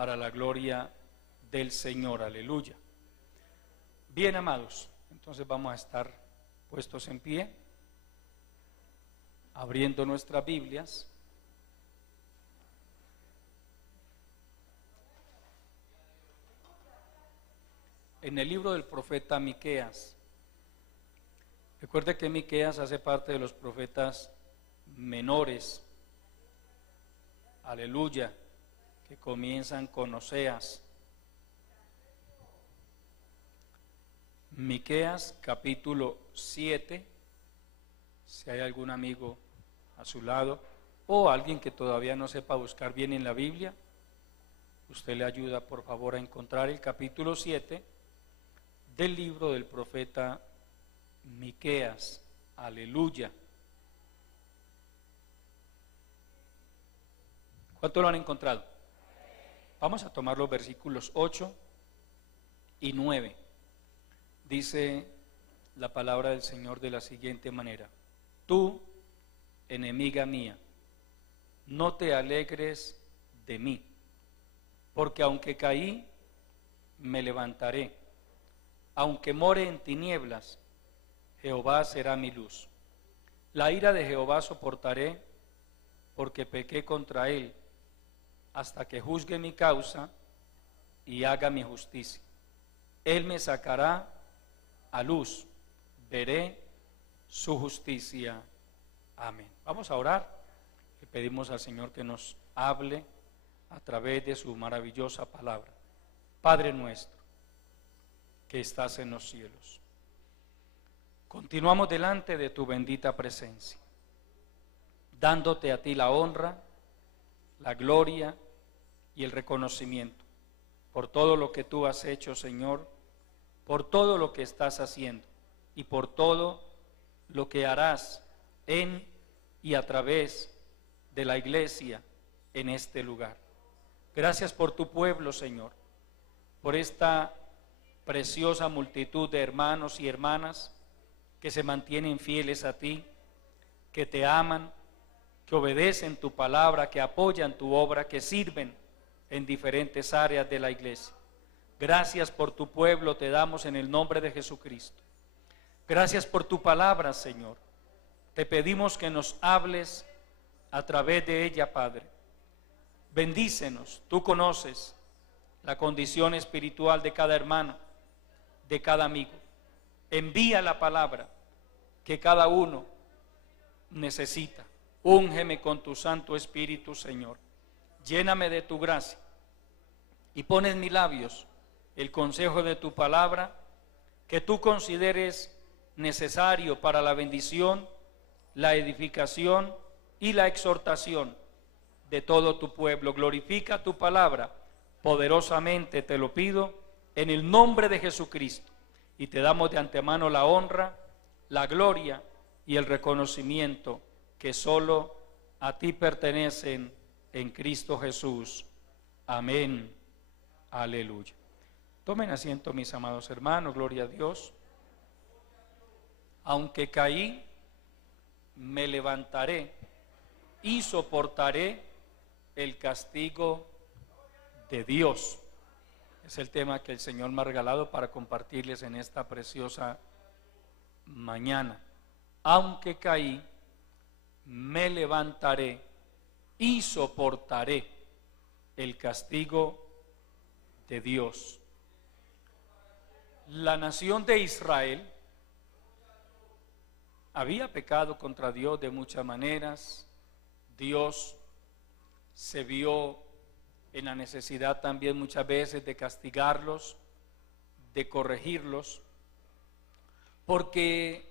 para la gloria del Señor. Aleluya. Bien, amados, entonces vamos a estar puestos en pie, abriendo nuestras Biblias. En el libro del profeta Miqueas. Recuerde que Miqueas hace parte de los profetas menores, aleluya, que comienzan con Oseas. Miqueas capítulo 7, si hay algún amigo a su lado o alguien que todavía no sepa buscar bien en la Biblia, usted le ayuda por favor a encontrar el capítulo 7 del libro del profeta Miqueas. Aleluya. ¿Cuánto lo han encontrado? Vamos a tomar los versículos 8 y 9. Dice la palabra del Señor de la siguiente manera: tú, enemiga mía, no te alegres de mí, porque aunque caí, me levantaré. Aunque more en tinieblas, Jehová será mi luz. La ira de Jehová soportaré, porque pequé contra él, hasta que juzgue mi causa y haga mi justicia. Él me sacará a luz, veré su justicia. Amén. Vamos a orar. Le pedimos al Señor que nos hable a través de su maravillosa palabra. Padre nuestro, que estás en los cielos, continuamos delante de tu bendita presencia, dándote a ti la honra, la gloria y el reconocimiento por todo lo que tú has hecho, Señor, por todo lo que estás haciendo y por todo lo que harás en y a través de la iglesia en este lugar. Gracias por tu pueblo, Señor, por esta preciosa multitud de hermanos y hermanas que se mantienen fieles a ti, que te aman, que obedecen tu palabra, que apoyan tu obra, que sirven en diferentes áreas de la iglesia. Gracias por tu pueblo, te damos en el nombre de Jesucristo. Gracias por tu palabra, Señor. Te pedimos que nos hables a través de ella, Padre. Bendícenos, tú conoces la condición espiritual de cada hermano, de cada amigo. Envía la palabra que cada uno necesita. Úngeme con tu Santo Espíritu, Señor. Lléname de tu gracia y pon en mis labios el consejo de tu palabra que tú consideres necesario para la bendición, la edificación y la exhortación de todo tu pueblo. Glorifica tu palabra poderosamente, te lo pido en el nombre de Jesucristo, y te damos de antemano la honra, la gloria y el reconocimiento que solo a ti pertenecen en Cristo Jesús. Amén. Aleluya. Tomen asiento, mis amados hermanos, gloria a Dios. Aunque caí, me levantaré y soportaré el castigo de Dios. Es el tema que el Señor me ha regalado para compartirles en esta preciosa mañana. Aunque caí, me levantaré y soportaré el castigo de Dios. La nación de Israel había pecado contra Dios de muchas maneras. Dios se vio en la necesidad también muchas veces de castigarlos, de corregirlos, porque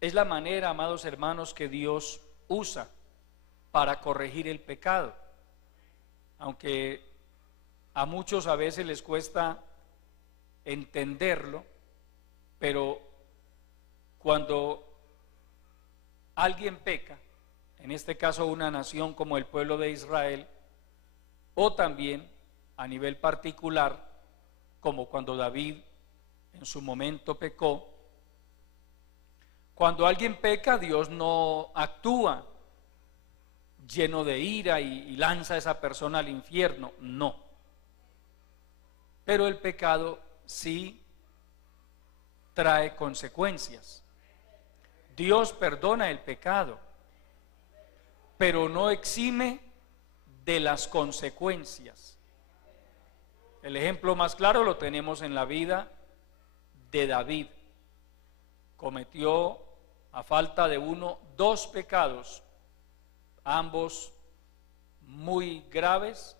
es la manera, amados hermanos, que Dios usa para corregir el pecado. Aunque a muchos a veces les cuesta entenderlo, pero cuando alguien peca, en este caso una nación como el pueblo de Israel, o también a nivel particular, como cuando David en su momento pecó, cuando alguien peca, Dios no actúa lleno de ira y lanza a esa persona al infierno, no. Pero el pecado sí trae consecuencias. Dios perdona el pecado, pero no exime de las consecuencias. El ejemplo más claro lo tenemos en la vida de David. Cometió, a falta de uno, 2 pecados, ambos muy graves.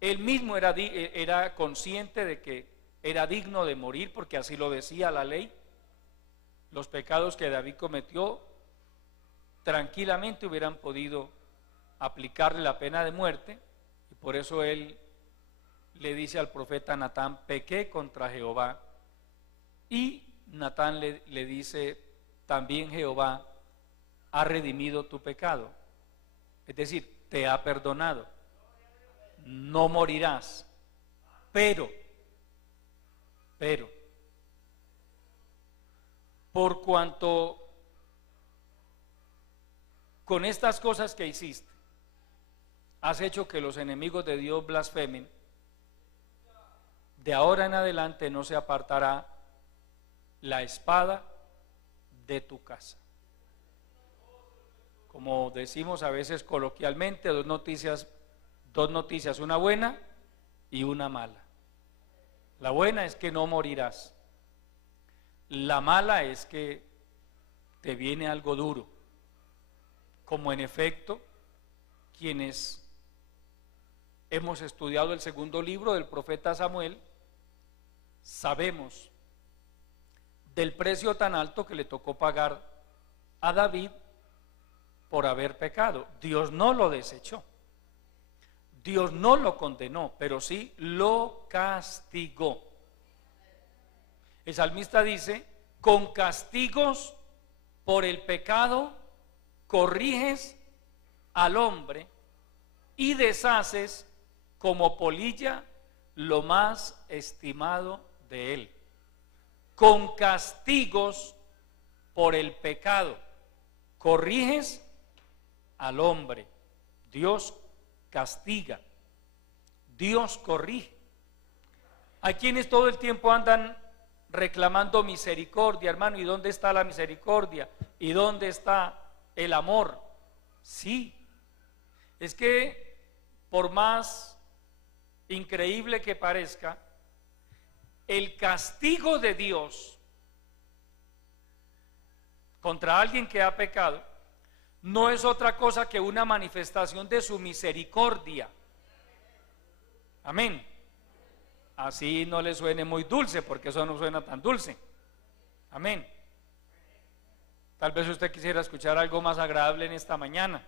Él mismo era consciente de que era digno de morir, porque así lo decía la ley. Los pecados que David cometió tranquilamente hubieran podido aplicarle la pena de muerte, y por eso él le dice al profeta Natán: pequé contra Jehová. Y Natán le dice: también Jehová ha redimido tu pecado, es decir, te ha perdonado, no morirás, pero por cuanto con estas cosas que hiciste has hecho que los enemigos de Dios blasfemen, de ahora en adelante no se apartará la espada de tu casa. Como decimos a veces coloquialmente, dos noticias, una buena y una mala. La buena es que no morirás. La mala es que te viene algo duro, como en efecto quienes hemos estudiado el segundo libro del profeta Samuel sabemos del precio tan alto que le tocó pagar a David por haber pecado. Dios no lo desechó, Dios no lo condenó, pero sí lo castigó. El salmista dice: con castigos por el pecado corriges al hombre y deshaces como polilla lo más estimado de él. Con castigos por el pecado corriges al hombre. Dios castiga, Dios corrige. Hay quienes todo el tiempo andan reclamando misericordia, hermano. ¿Y dónde está la misericordia? ¿Y dónde está el amor? Sí, es que por más increíble que parezca, el castigo de Dios contra alguien que ha pecado no es otra cosa que una manifestación de su misericordia. Amén. Así no le suene muy dulce, porque eso no suena tan dulce. Amén. Tal vez usted quisiera escuchar algo más agradable en esta mañana,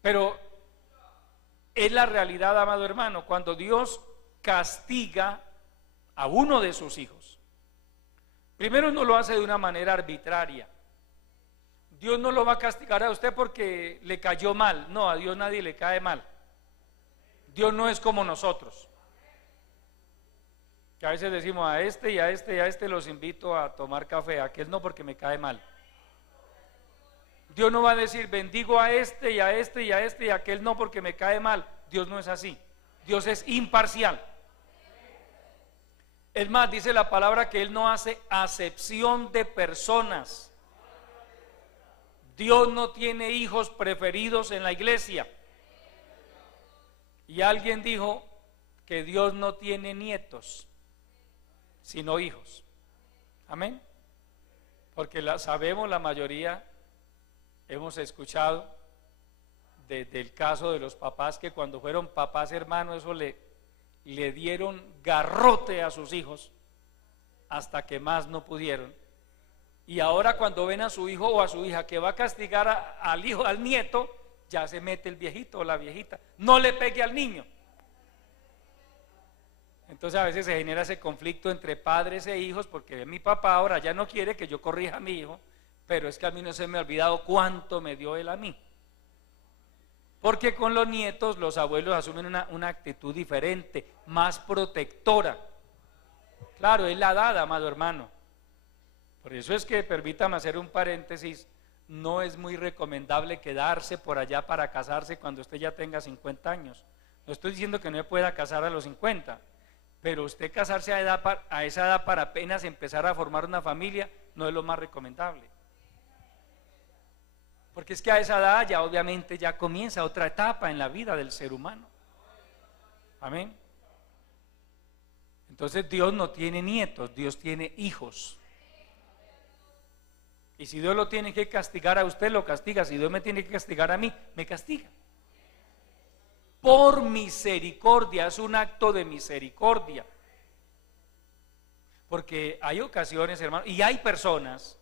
pero es la realidad, amado hermano. Cuando Dios castiga a uno de sus hijos, primero no lo hace de una manera arbitraria. Dios no lo va a castigar a usted porque le cayó mal. No, a Dios nadie le cae mal. Dios no es como nosotros, que a veces decimos: a este y a este y a este los invito a tomar café, a aquel no porque me cae mal. Dios no va a decir: bendigo a este y a este y a este y a aquel no porque me cae mal. Dios no es así. Dios es imparcial. Es más, dice la palabra que Él no hace acepción de personas. Dios no tiene hijos preferidos en la iglesia. Y alguien dijo que Dios no tiene nietos, sino hijos. Amén. Porque sabemos, la mayoría hemos escuchado del caso de los papás que cuando fueron papás, hermanos, eso le dieron garrote a sus hijos hasta que más no pudieron. Y ahora cuando ven a su hijo o a su hija que va a castigar al hijo, al nieto, ya se mete el viejito o la viejita: no le pegue al niño. Entonces a veces se genera ese conflicto entre padres e hijos, porque mi papá ahora ya no quiere que yo corrija a mi hijo, pero es que a mí no se me ha olvidado cuánto me dio él a mí. Porque con los nietos los abuelos asumen una actitud diferente, más protectora. Claro, es la edad, amado hermano. Por eso es que, permítame hacer un paréntesis, no es muy recomendable quedarse por allá para casarse cuando usted ya tenga 50 años. No estoy diciendo que no me pueda casar a los 50, pero usted casarse a esa edad para apenas empezar a formar una familia no es lo más recomendable. Porque es que a esa edad ya obviamente ya comienza otra etapa en la vida del ser humano. Amén. Entonces Dios no tiene nietos, Dios tiene hijos. Y si Dios lo tiene que castigar a usted, lo castiga. Si Dios me tiene que castigar a mí, me castiga. Por misericordia, es un acto de misericordia. Porque hay ocasiones, hermano, y hay personas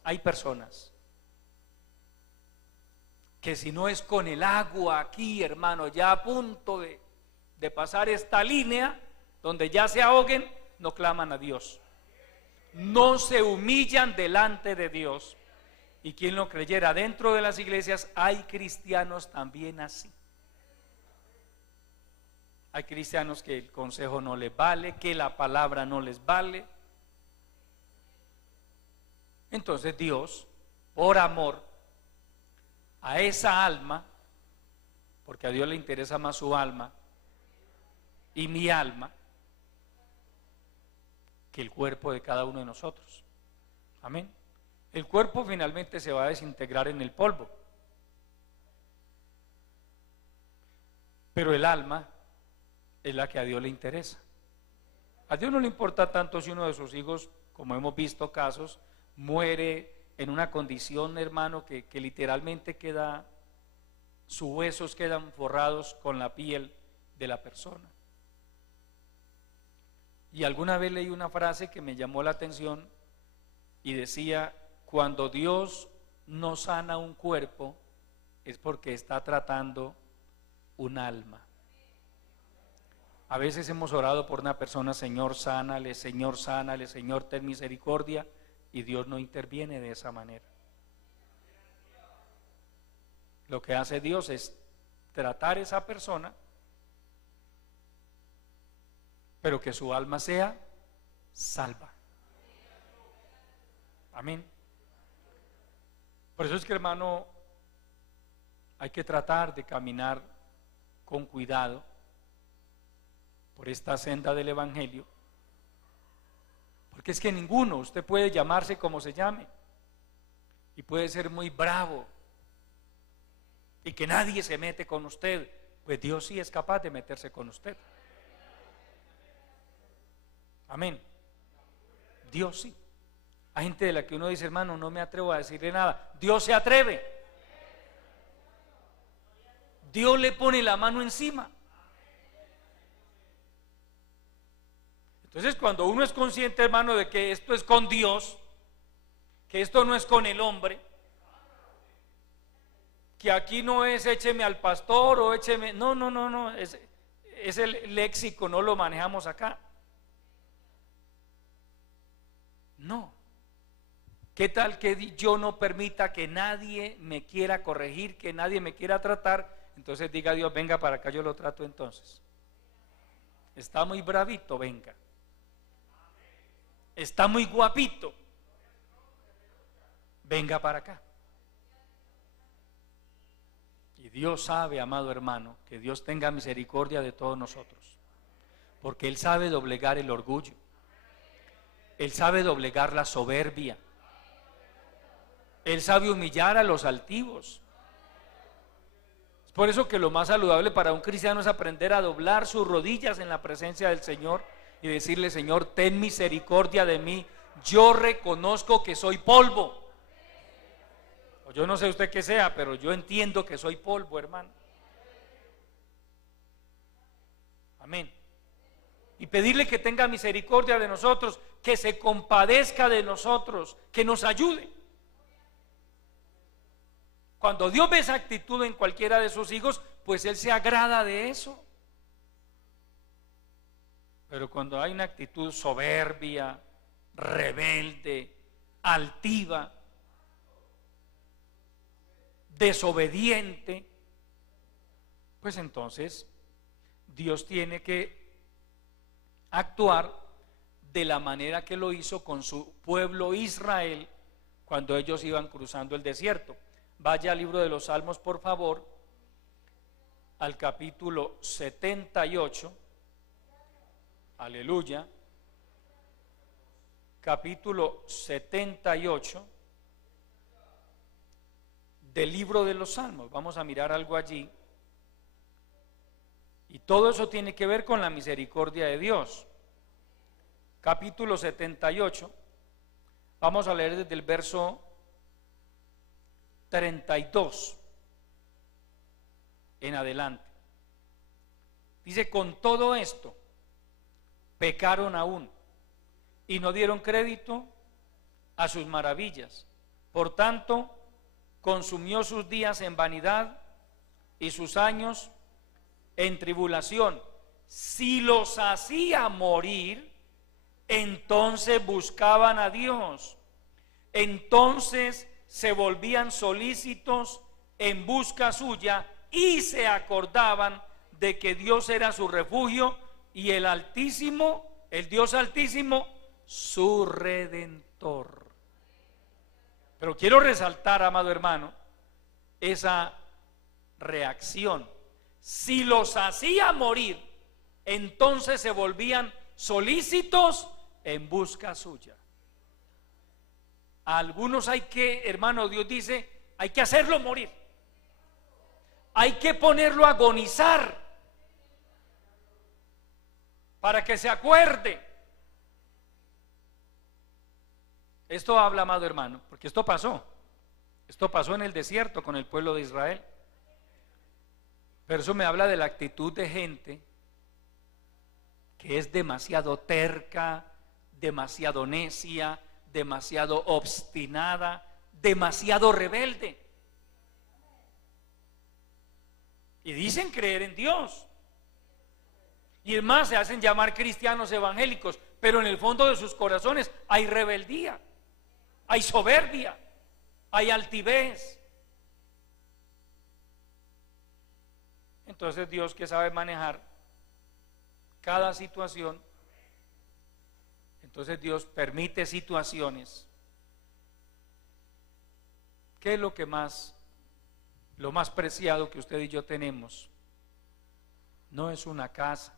que si no es con el agua aquí, hermano, ya a punto de pasar esta línea, donde ya se ahoguen, no claman a Dios. No se humillan delante de Dios. Y quien lo creyera, dentro de las iglesias hay cristianos también así. Hay cristianos que el consejo no les vale, que la palabra no les vale. Entonces Dios, por amor a esa alma, porque a Dios le interesa más su alma y mi alma que el cuerpo de cada uno de nosotros. Amén. El cuerpo finalmente se va a desintegrar en el polvo, pero el alma es la que a Dios le interesa. A Dios no le importa tanto si uno de sus hijos, como hemos visto casos, muere en una condición, hermano, que literalmente sus huesos quedan forrados con la piel de la persona. Y alguna vez leí una frase que me llamó la atención y decía: cuando Dios no sana un cuerpo es porque está tratando un alma. A veces hemos orado por una persona: Señor, sánale, Señor, sánale, Señor, ten misericordia, y Dios no interviene de esa manera. Lo que hace Dios es tratar a esa persona, pero que su alma sea salva. Amén. Por eso es que, hermano, hay que tratar de caminar con cuidado por esta senda del Evangelio, porque es que ninguno, usted puede llamarse como se llame y puede ser muy bravo y que nadie se mete con usted, pues Dios sí es capaz de meterse con usted. Amén. Dios sí. Hay gente de la que uno dice: hermano, no me atrevo a decirle nada. Dios se atreve. Dios le pone la mano encima. Entonces, cuando uno es consciente, hermano, de que esto es con Dios, que esto no es con el hombre, que aquí no es écheme al pastor o écheme, no, es el léxico, no lo manejamos acá. No. ¿Qué tal que yo no permita que nadie me quiera corregir, que nadie me quiera tratar? Entonces diga Dios: venga para acá, yo lo trato entonces. Está muy bravito, venga. Está muy guapito, venga para acá. Y Dios sabe, amado hermano, que Dios tenga misericordia de todos nosotros, porque Él sabe doblegar el orgullo, Él sabe doblegar la soberbia, Él sabe humillar a los altivos. Es por eso que lo más saludable para un cristiano es aprender a doblar sus rodillas en la presencia del Señor y decirle: Señor, ten misericordia de mí, yo reconozco que soy polvo. O yo no sé usted qué sea, pero yo entiendo que soy polvo, hermano. Amén. Y pedirle que tenga misericordia de nosotros, que se compadezca de nosotros, que nos ayude. Cuando Dios ve esa actitud en cualquiera de sus hijos, pues Él se agrada de eso. Pero cuando hay una actitud soberbia, rebelde, altiva, desobediente, pues entonces Dios tiene que actuar de la manera que lo hizo con su pueblo Israel cuando ellos iban cruzando el desierto. Vaya al libro de los Salmos, por favor, al capítulo 78, aleluya, capítulo 78 del libro de los Salmos. Vamos a mirar algo allí. Y todo eso tiene que ver con la misericordia de Dios. Capítulo 78, vamos a leer desde el verso 32 en adelante. Dice: con todo esto pecaron aún y no dieron crédito a sus maravillas. Por tanto, consumió sus días en vanidad y sus años en tribulación. Si los hacía morir, entonces buscaban a Dios. Entonces se volvían solícitos en busca suya y se acordaban de que Dios era su refugio y el Altísimo, el Dios Altísimo, su Redentor. Pero quiero resaltar, amado hermano, esa reacción. Si los hacía morir, entonces se volvían solícitos en busca suya. A algunos hay que, hermano, Dios dice, hay que hacerlo morir. Hay que ponerlo a agonizar para que se acuerde. Esto habla, amado hermano, porque esto pasó en el desierto con el pueblo de Israel. Pero eso me habla de la actitud de gente que es demasiado terca, demasiado necia, demasiado obstinada, demasiado rebelde. Y dicen creer en Dios. Y es más, se hacen llamar cristianos evangélicos, pero en el fondo de sus corazones hay rebeldía, hay soberbia, hay altivez. Entonces Dios, que sabe manejar cada situación, entonces Dios permite situaciones. ¿Qué es lo más preciado que usted y yo tenemos? No es una casa,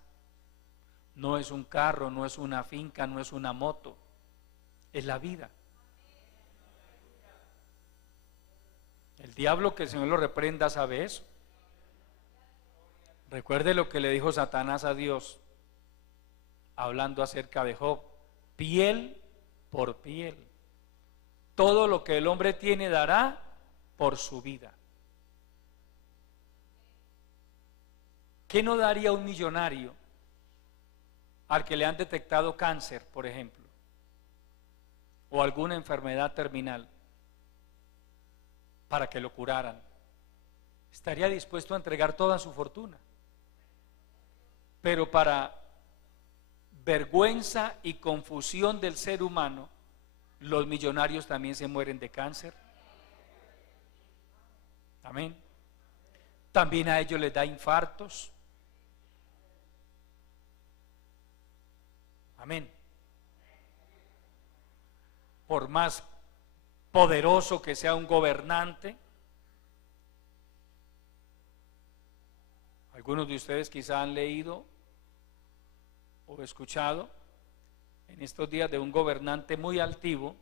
no es un carro, no es una finca, no es una moto, es la vida. El diablo, que el Señor lo reprenda, sabe eso. Recuerde lo que le dijo Satanás a Dios, hablando acerca de Job: piel por piel. Todo lo que el hombre tiene dará por su vida. ¿Qué no daría un millonario al que le han detectado cáncer, por ejemplo, o alguna enfermedad terminal, para que lo curaran? Estaría dispuesto a entregar toda su fortuna. Pero para vergüenza y confusión del ser humano, los millonarios también se mueren de cáncer. Amén. También a ellos les da infartos. Amén. Por más poderoso que sea un gobernante, algunos de ustedes quizá han leído o escuchado en estos días de un gobernante muy altivo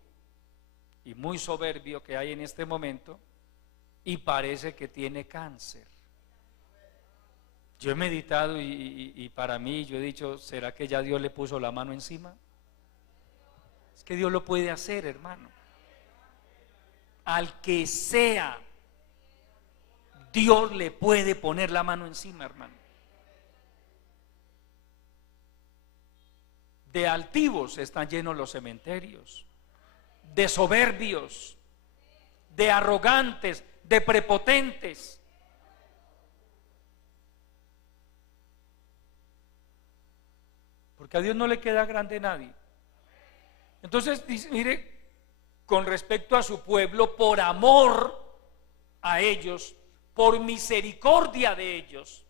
y muy soberbio que hay en este momento, y parece que tiene cáncer. Yo he meditado y para mí yo he dicho, ¿será que ya Dios le puso la mano encima? Es que Dios lo puede hacer, hermano. Al que sea, Dios le puede poner la mano encima, hermano. De altivos están llenos los cementerios, de soberbios, de arrogantes, de prepotentes. Porque a Dios no le queda grande nadie. Entonces, mire, con respecto a su pueblo, por amor a ellos, por misericordia de ellos,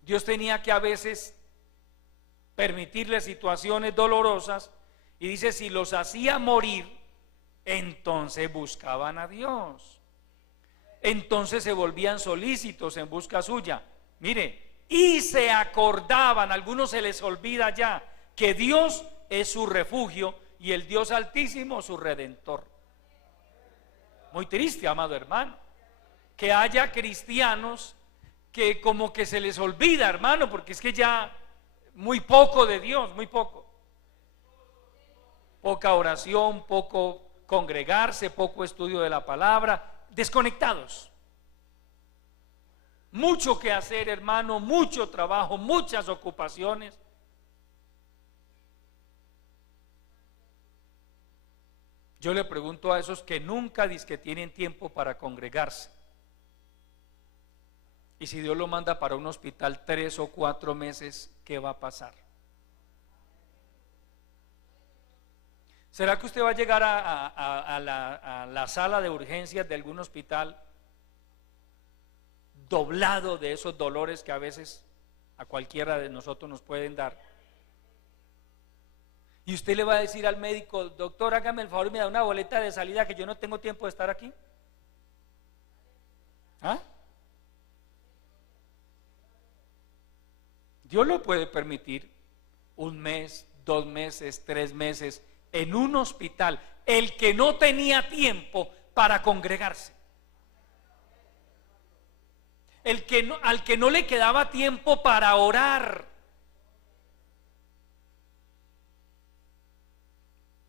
Dios tenía que a veces permitirles situaciones dolorosas, y dice: si los hacía morir, entonces buscaban a Dios. entonces se volvían solícitos en busca suya. Mire, y se acordaban, a algunos se les olvida ya, que Dios es su refugio y el Dios Altísimo su Redentor. Muy triste, amado hermano, que haya cristianos que como que se les olvida, hermano, porque es que ya muy poco de Dios, muy poco. Poca oración, poco congregarse, poco estudio de la palabra, desconectados. Mucho que hacer, hermano, mucho trabajo, muchas ocupaciones. Yo le pregunto a esos que nunca dicen que tienen tiempo para congregarse, y si Dios lo manda para un hospital 3 o 4 meses, ¿qué va a pasar? ¿Será que usted va a llegar a la sala de urgencias de algún hospital doblado de esos dolores que a veces a cualquiera de nosotros nos pueden dar? Y usted le va a decir al médico: doctor, hágame el favor y me da una boleta de salida, que yo no tengo tiempo de estar aquí. ¿Ah? Dios lo puede permitir 1 mes, 2 meses, 3 meses en un hospital, el que no tenía tiempo para congregarse, al que no le quedaba tiempo para orar.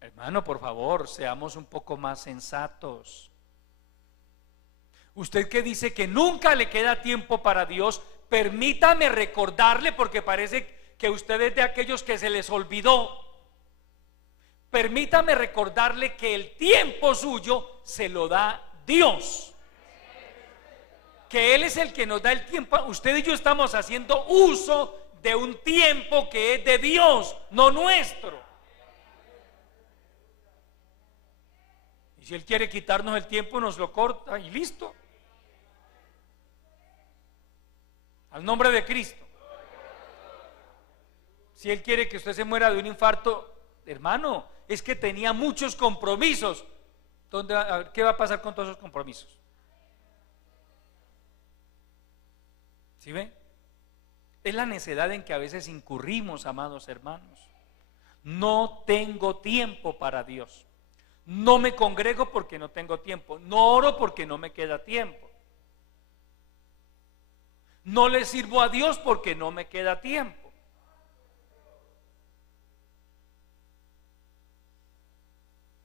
Hermano, por favor, seamos un poco más sensatos. Usted que dice que nunca le queda tiempo para Dios, permítame recordarle, porque parece que usted es de aquellos que se les olvidó. Permítame recordarle que el tiempo suyo se lo da Dios, que Él es el que nos da el tiempo. Usted y yo estamos haciendo uso de un tiempo que es de Dios, no nuestro. Y si Él quiere quitarnos el tiempo, nos lo corta y listo. Al nombre de Cristo. Si Él quiere que usted se muera de un infarto, hermano, es que tenía muchos compromisos. ¿Qué va a pasar con todos esos compromisos? ¿Sí ve? Es la necedad en que a veces incurrimos, amados hermanos. No tengo tiempo para Dios. No me congrego porque no tengo tiempo. No oro porque no me queda tiempo. No le sirvo a Dios porque no me queda tiempo.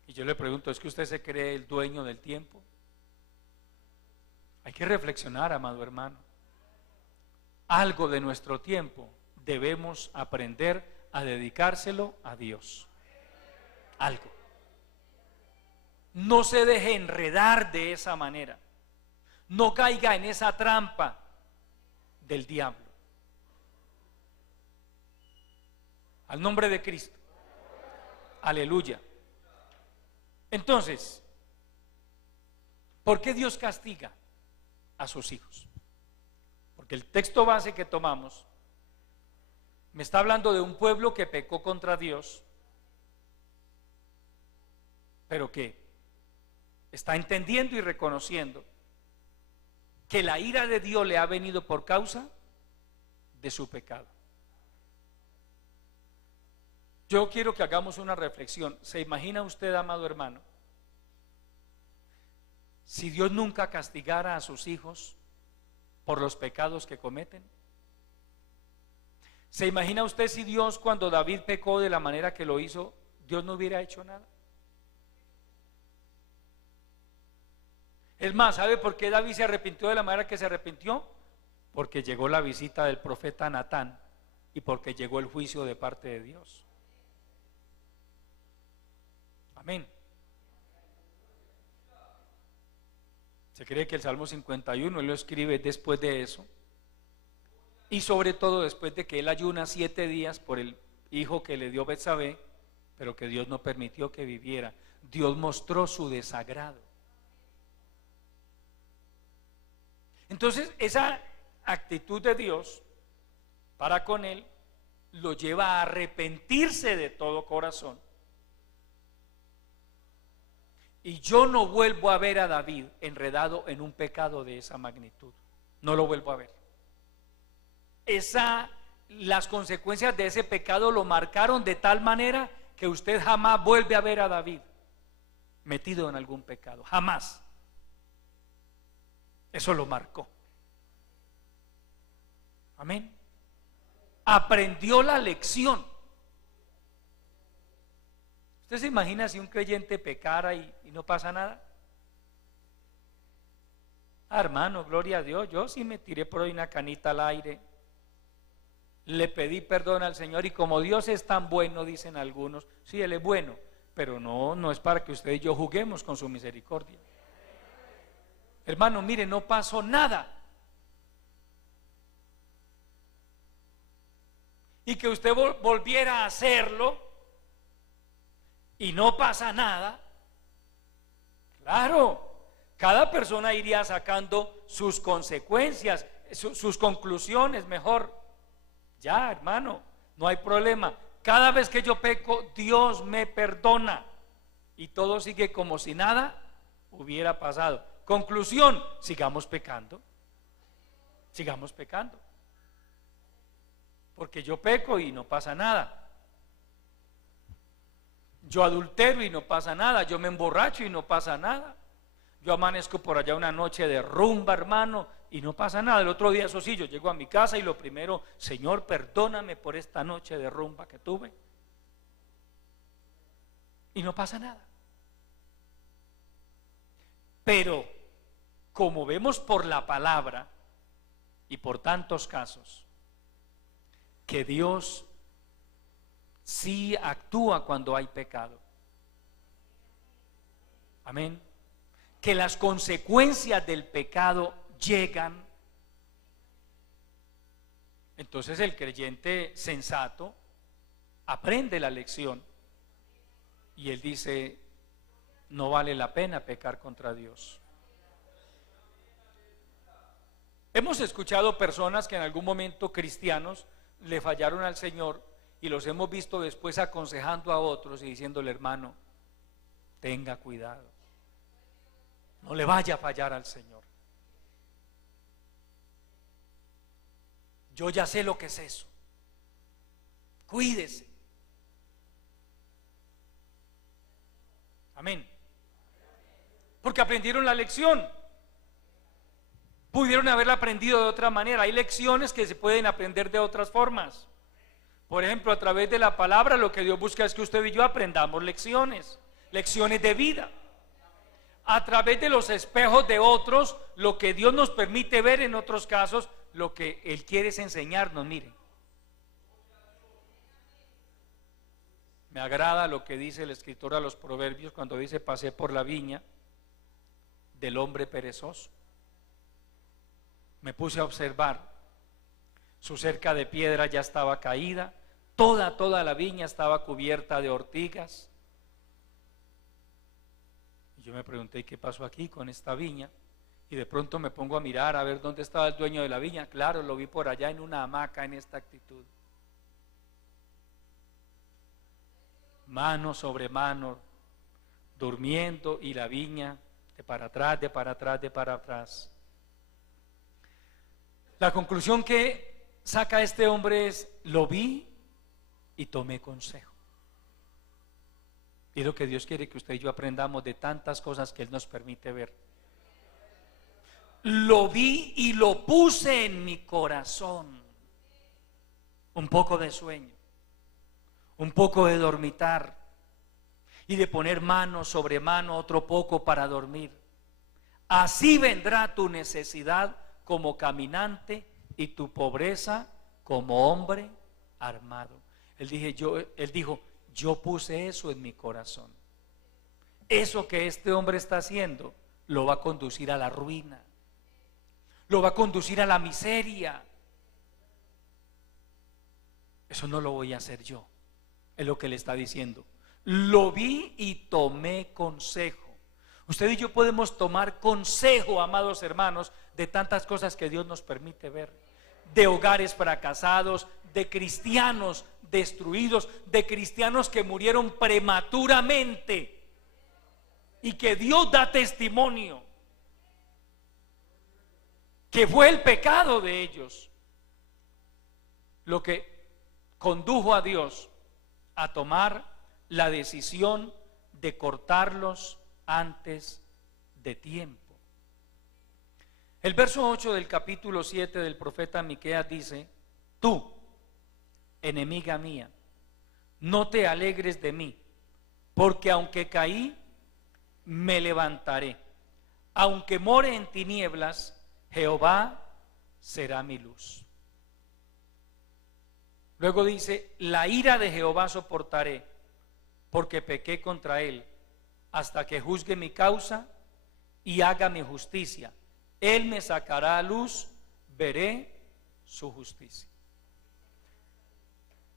Y yo le pregunto: ¿es que usted se cree el dueño del tiempo? Hay que reflexionar, amado hermano. Algo de nuestro tiempo debemos aprender a dedicárselo a Dios. Algo. No se deje enredar de esa manera. No caiga en esa trampa del diablo. Al nombre de Cristo. Aleluya. Entonces, ¿por qué Dios castiga a sus hijos? Porque el texto base que tomamos me está hablando de un pueblo que pecó contra Dios, pero que está entendiendo y reconociendo que la ira de Dios le ha venido por causa de su pecado. Yo quiero que hagamos una reflexión. ¿Se imagina usted, amado hermano, si Dios nunca castigara a sus hijos por los pecados que cometen? ¿Se imagina usted si Dios, cuando David pecó de la manera que lo hizo, Dios no hubiera hecho nada? Es más, ¿sabe por qué David se arrepintió de la manera que se arrepintió? Porque llegó la visita del profeta Natán y porque llegó el juicio de parte de Dios. Amén. Se cree que el Salmo 51 él lo escribe después de eso, y sobre todo después de que él ayuna 7 días por el hijo que le dio Betsabé, pero que Dios no permitió que viviera. Dios mostró su desagrado. Entonces esa actitud de Dios para con él lo lleva a arrepentirse de todo corazón Y yo no vuelvo a ver a David enredado en un pecado de esa magnitud. No lo vuelvo a ver. Las consecuencias de ese pecado lo marcaron de tal manera que usted jamás vuelve a ver a David metido en algún pecado. Jamás. Eso lo marcó. Amén. Aprendió la lección. ¿Usted se imagina si un creyente pecara y no pasa nada? Hermano, gloria a Dios, yo sí me tiré por ahí una canita al aire, le pedí perdón al Señor, y como Dios es tan bueno, dicen algunos, sí, Él es bueno, pero no es para que usted y yo juguemos con su misericordia. Hermano, mire, no pasó nada. Y que usted volviera a hacerlo y no pasa nada, claro, cada persona iría sacando sus consecuencias, sus conclusiones mejor. Ya, hermano, no hay problema. Cada vez que yo peco, Dios me perdona y todo sigue como si nada hubiera pasado. Conclusión, sigamos pecando. Sigamos pecando. Porque yo peco y no pasa nada. Yo adultero y no pasa nada. Yo me emborracho y no pasa nada. Yo amanezco por allá una noche de rumba, hermano, y no pasa nada. El otro día, eso sí, yo llego a mi casa y lo primero, Señor, perdóname por esta noche de rumba que tuve. Y no pasa nada. Pero, como vemos por la palabra y por tantos casos, que Dios sí actúa cuando hay pecado. Amén. Que las consecuencias del pecado llegan. Entonces el creyente sensato aprende la lección y él dice: no vale la pena pecar contra Dios. Hemos escuchado personas que en algún momento, cristianos, le fallaron al Señor, y los hemos visto después aconsejando a otros y diciéndole: hermano, tenga cuidado, no le vaya a fallar al Señor. Yo ya sé lo que es eso. Cuídese. Amén. Porque aprendieron la lección. Pudieron haberla aprendido de otra manera. Hay lecciones que se pueden aprender de otras formas. Por ejemplo, a través de la palabra, lo que Dios busca es que usted y yo aprendamos lecciones de vida. A través de los espejos de otros, lo que Dios nos permite ver en otros casos, lo que Él quiere es enseñarnos. Mire, me agrada lo que dice el escritor a los Proverbios cuando dice: pasé por la viña del hombre perezoso. Me puse a observar, su cerca de piedra ya estaba caída, toda la viña estaba cubierta de ortigas. Y yo me pregunté: ¿qué pasó aquí con esta viña? Y de pronto me pongo a mirar a ver dónde estaba el dueño de la viña. Claro, lo vi por allá en una hamaca, en esta actitud, mano sobre mano, durmiendo, y la viña de para atrás, de para atrás, de para atrás. La conclusión que saca este hombre es: lo vi y tomé consejo. Y lo que Dios quiere que usted y yo aprendamos de tantas cosas que Él nos permite ver. Lo vi y lo puse en mi corazón. Un poco de sueño, un poco de dormitar, y de poner mano sobre mano otro poco para dormir. Así vendrá tu necesidad como caminante y tu pobreza como hombre armado. Él dijo: yo puse eso en mi corazón. Eso que este hombre está haciendo lo va a conducir a la ruina, lo va a conducir a la miseria. Eso no lo voy a hacer yo. Es lo que le está diciendo. Lo vi y tomé consejo. Usted y yo podemos tomar consejo, amados hermanos, de tantas cosas que Dios nos permite ver. De hogares fracasados, de cristianos destruidos, de cristianos que murieron prematuramente y que Dios da testimonio que fue el pecado de ellos lo que condujo a Dios a tomar la decisión de cortarlos antes de tiempo. El verso 8 del capítulo 7 del profeta Miqueas dice: tú, enemiga mía, no te alegres de mí, porque aunque caí, me levantaré. Aunque more en tinieblas, Jehová será mi luz. Luego dice: la ira de Jehová soportaré, porque pequé contra él, hasta que juzgue mi causa y haga mi justicia. Él me sacará a luz, veré su justicia.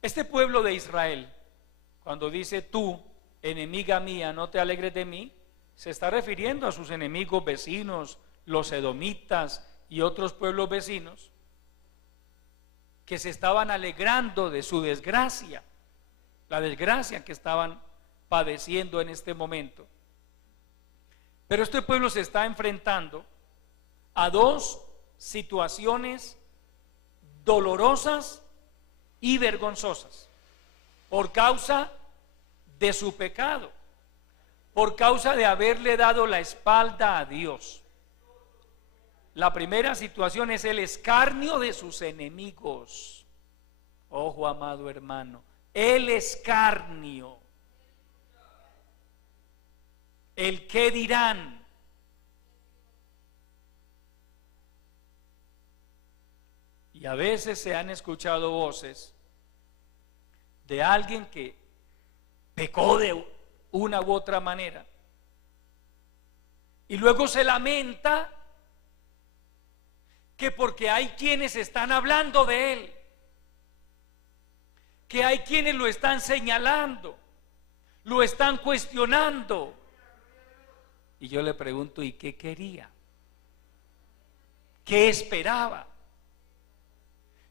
Este pueblo de Israel, cuando dice tú, enemiga mía, no te alegres de mí, se está refiriendo a sus enemigos vecinos, los edomitas y otros pueblos vecinos, que se estaban alegrando de su desgracia, la desgracia que estaban padeciendo en este momento. Pero este pueblo se está enfrentando a dos situaciones dolorosas y vergonzosas por causa de su pecado, por causa de haberle dado la espalda a Dios. La primera situación es el escarnio de sus enemigos. Ojo, amado hermano, el escarnio, el qué dirán. Y a veces se han escuchado voces de alguien que pecó de una u otra manera y luego se lamenta que porque hay quienes están hablando de él, que hay quienes lo están señalando, lo están cuestionando. Y yo le pregunto: ¿y qué quería? ¿Qué esperaba?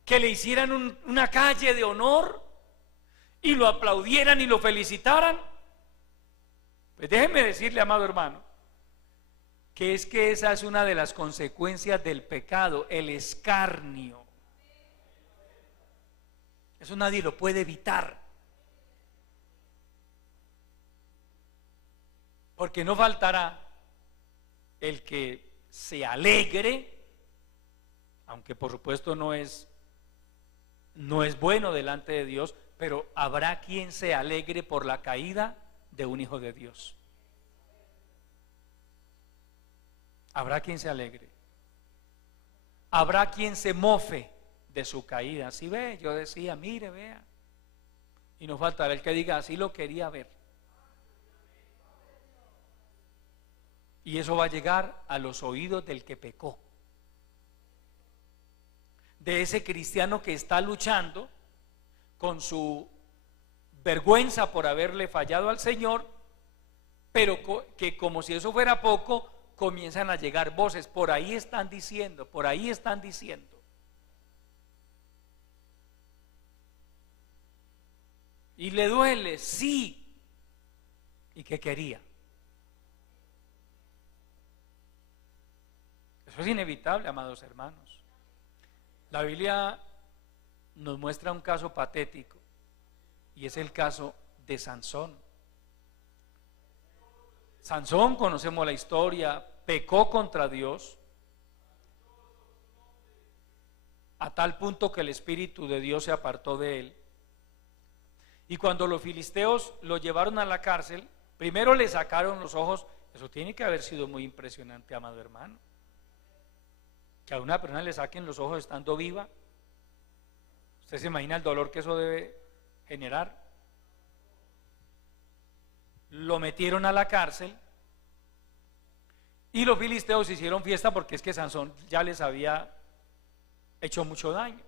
¿Que le hicieran una calle de honor y lo aplaudieran y lo felicitaran? Pues déjenme decirle, amado hermano, que esa es una de las consecuencias del pecado, el escarnio. Eso nadie lo puede evitar, porque no faltará el que se alegre, aunque por supuesto no es bueno delante de Dios, pero habrá quien se alegre por la caída de un hijo de Dios. Habrá quien se alegre. Habrá quien se mofe de su caída. Si ve, yo decía, mire, vea. Y no faltará el que diga, así lo quería ver. Y eso va a llegar a los oídos del que pecó, de ese cristiano que está luchando con su vergüenza por haberle fallado al Señor, pero que como si eso fuera poco, comienzan a llegar voces: por ahí están diciendo, por ahí están diciendo. Y le duele, sí. ¿Y qué quería? Eso es inevitable, amados hermanos. La Biblia nos muestra un caso patético, y es el caso de Sansón. Sansón, conocemos la historia, pecó contra Dios a tal punto que el Espíritu de Dios se apartó de él. Y cuando los filisteos lo llevaron a la cárcel, primero le sacaron los ojos. Eso tiene que haber sido muy impresionante, amado hermano, que a una persona le saquen los ojos estando viva. ¿Usted se imagina el dolor que eso debe generar? Lo metieron a la cárcel y los filisteos hicieron fiesta, porque es que Sansón ya les había hecho mucho daño.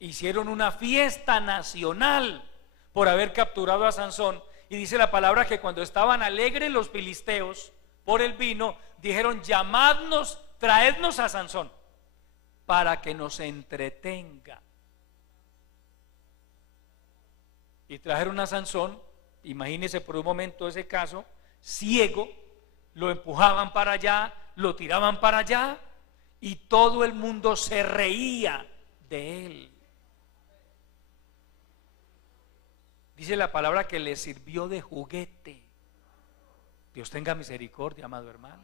Hicieron una fiesta nacional por haber capturado a Sansón, y dice la palabra que cuando estaban alegres los filisteos por el vino, dijeron: llamadnos, traednos a Sansón para que nos entretenga. Y trajeron a Sansón. Imagínese por un momento ese caso: ciego, lo empujaban para allá, lo tiraban para allá y todo el mundo se reía de él. Dice la palabra que le sirvió de juguete. Dios tenga misericordia, amado hermano.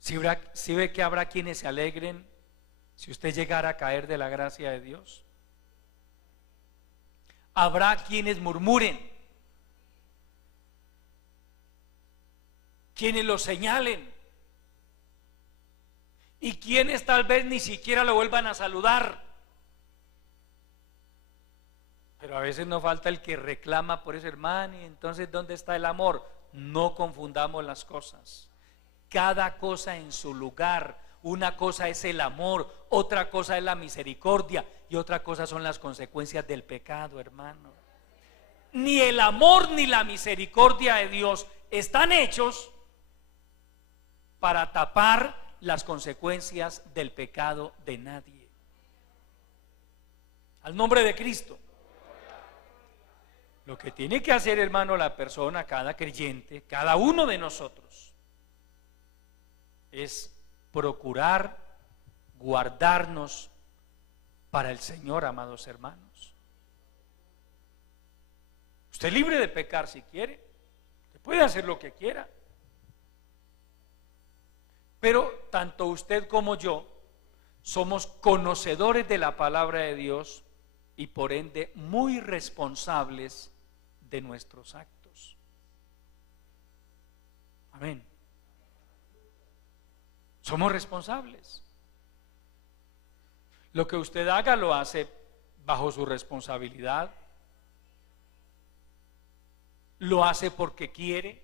Si ve que habrá quienes se alegren si usted llegara a caer de la gracia de Dios. Habrá quienes murmuren, quienes lo señalen y quienes tal vez ni siquiera lo vuelvan a saludar. Pero a veces no falta el que reclama por ese hermano y entonces ¿dónde está el amor? No confundamos las cosas. Cada cosa en su lugar. Una cosa es el amor, otra cosa es la misericordia y otra cosa son las consecuencias del pecado, hermano. Ni el amor ni la misericordia de Dios están hechos para tapar las consecuencias del pecado de nadie. Al nombre de Cristo. Lo que tiene que hacer, hermano, la persona, cada creyente, cada uno de nosotros, es procurar guardarnos para el Señor, amados hermanos. Usted es libre de pecar si quiere, usted puede hacer lo que quiera, pero tanto usted como yo somos conocedores de la palabra de Dios y por ende muy responsables de nuestros actos. Amén. Somos responsables. Lo que usted haga lo hace bajo su responsabilidad. Lo hace porque quiere,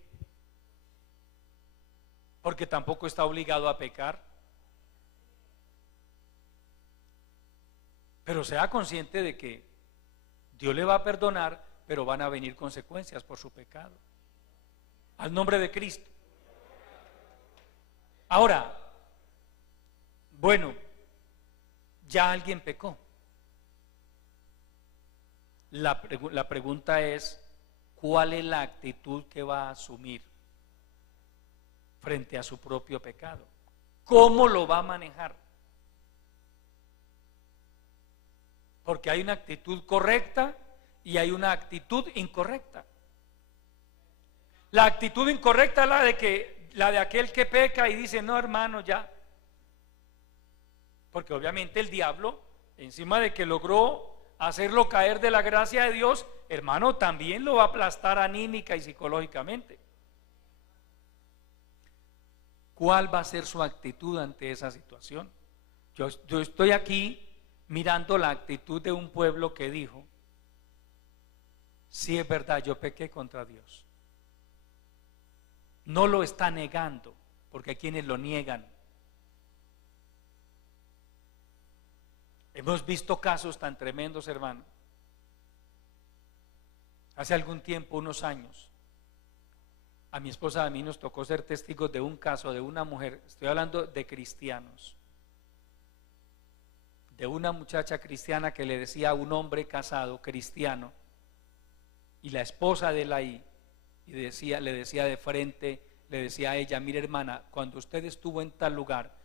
porque tampoco está obligado a pecar. Pero sea consciente de que Dios le va a perdonar, pero van a venir consecuencias por su pecado. Al nombre de Cristo. Ahora, bueno, ya alguien pecó. La pregunta es, ¿cuál es la actitud que va a asumir frente a su propio pecado? ¿Cómo lo va a manejar? Porque hay una actitud correcta y hay una actitud incorrecta. La actitud incorrecta es la de aquel que peca y dice, no, hermano, ya. Porque obviamente el diablo, encima de que logró hacerlo caer de la gracia de Dios, hermano, también lo va a aplastar anímica y psicológicamente. ¿Cuál va a ser su actitud ante esa situación? Yo estoy aquí mirando la actitud de un pueblo que dijo, sí es verdad, yo pequé contra Dios. No lo está negando, porque hay quienes lo niegan. Hemos visto casos tan tremendos, hermano. Hace algún tiempo, unos años, a mi esposa y a mí nos tocó ser testigos de un caso de una mujer, estoy hablando de cristianos, de una muchacha cristiana que le decía a un hombre casado cristiano, y la esposa de él ahí, y le decía de frente, le decía a ella, mire hermana, cuando usted estuvo en tal lugar,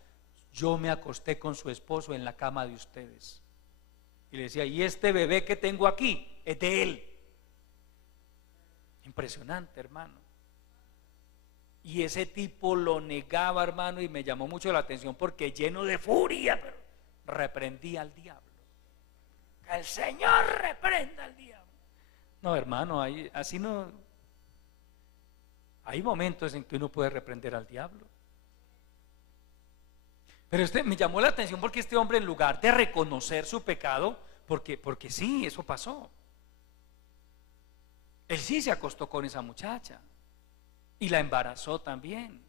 yo me acosté con su esposo en la cama de ustedes. Y le decía, y este bebé que tengo aquí es de él. Impresionante, hermano. Y ese tipo lo negaba, hermano, y me llamó mucho la atención porque lleno de furia, pero reprendía al diablo. Que el Señor reprenda al diablo. No, hermano, así no. Hay momentos en que uno puede reprender al diablo. Pero me llamó la atención porque este hombre, en lugar de reconocer su pecado, porque sí, eso pasó, él sí se acostó con esa muchacha y la embarazó también.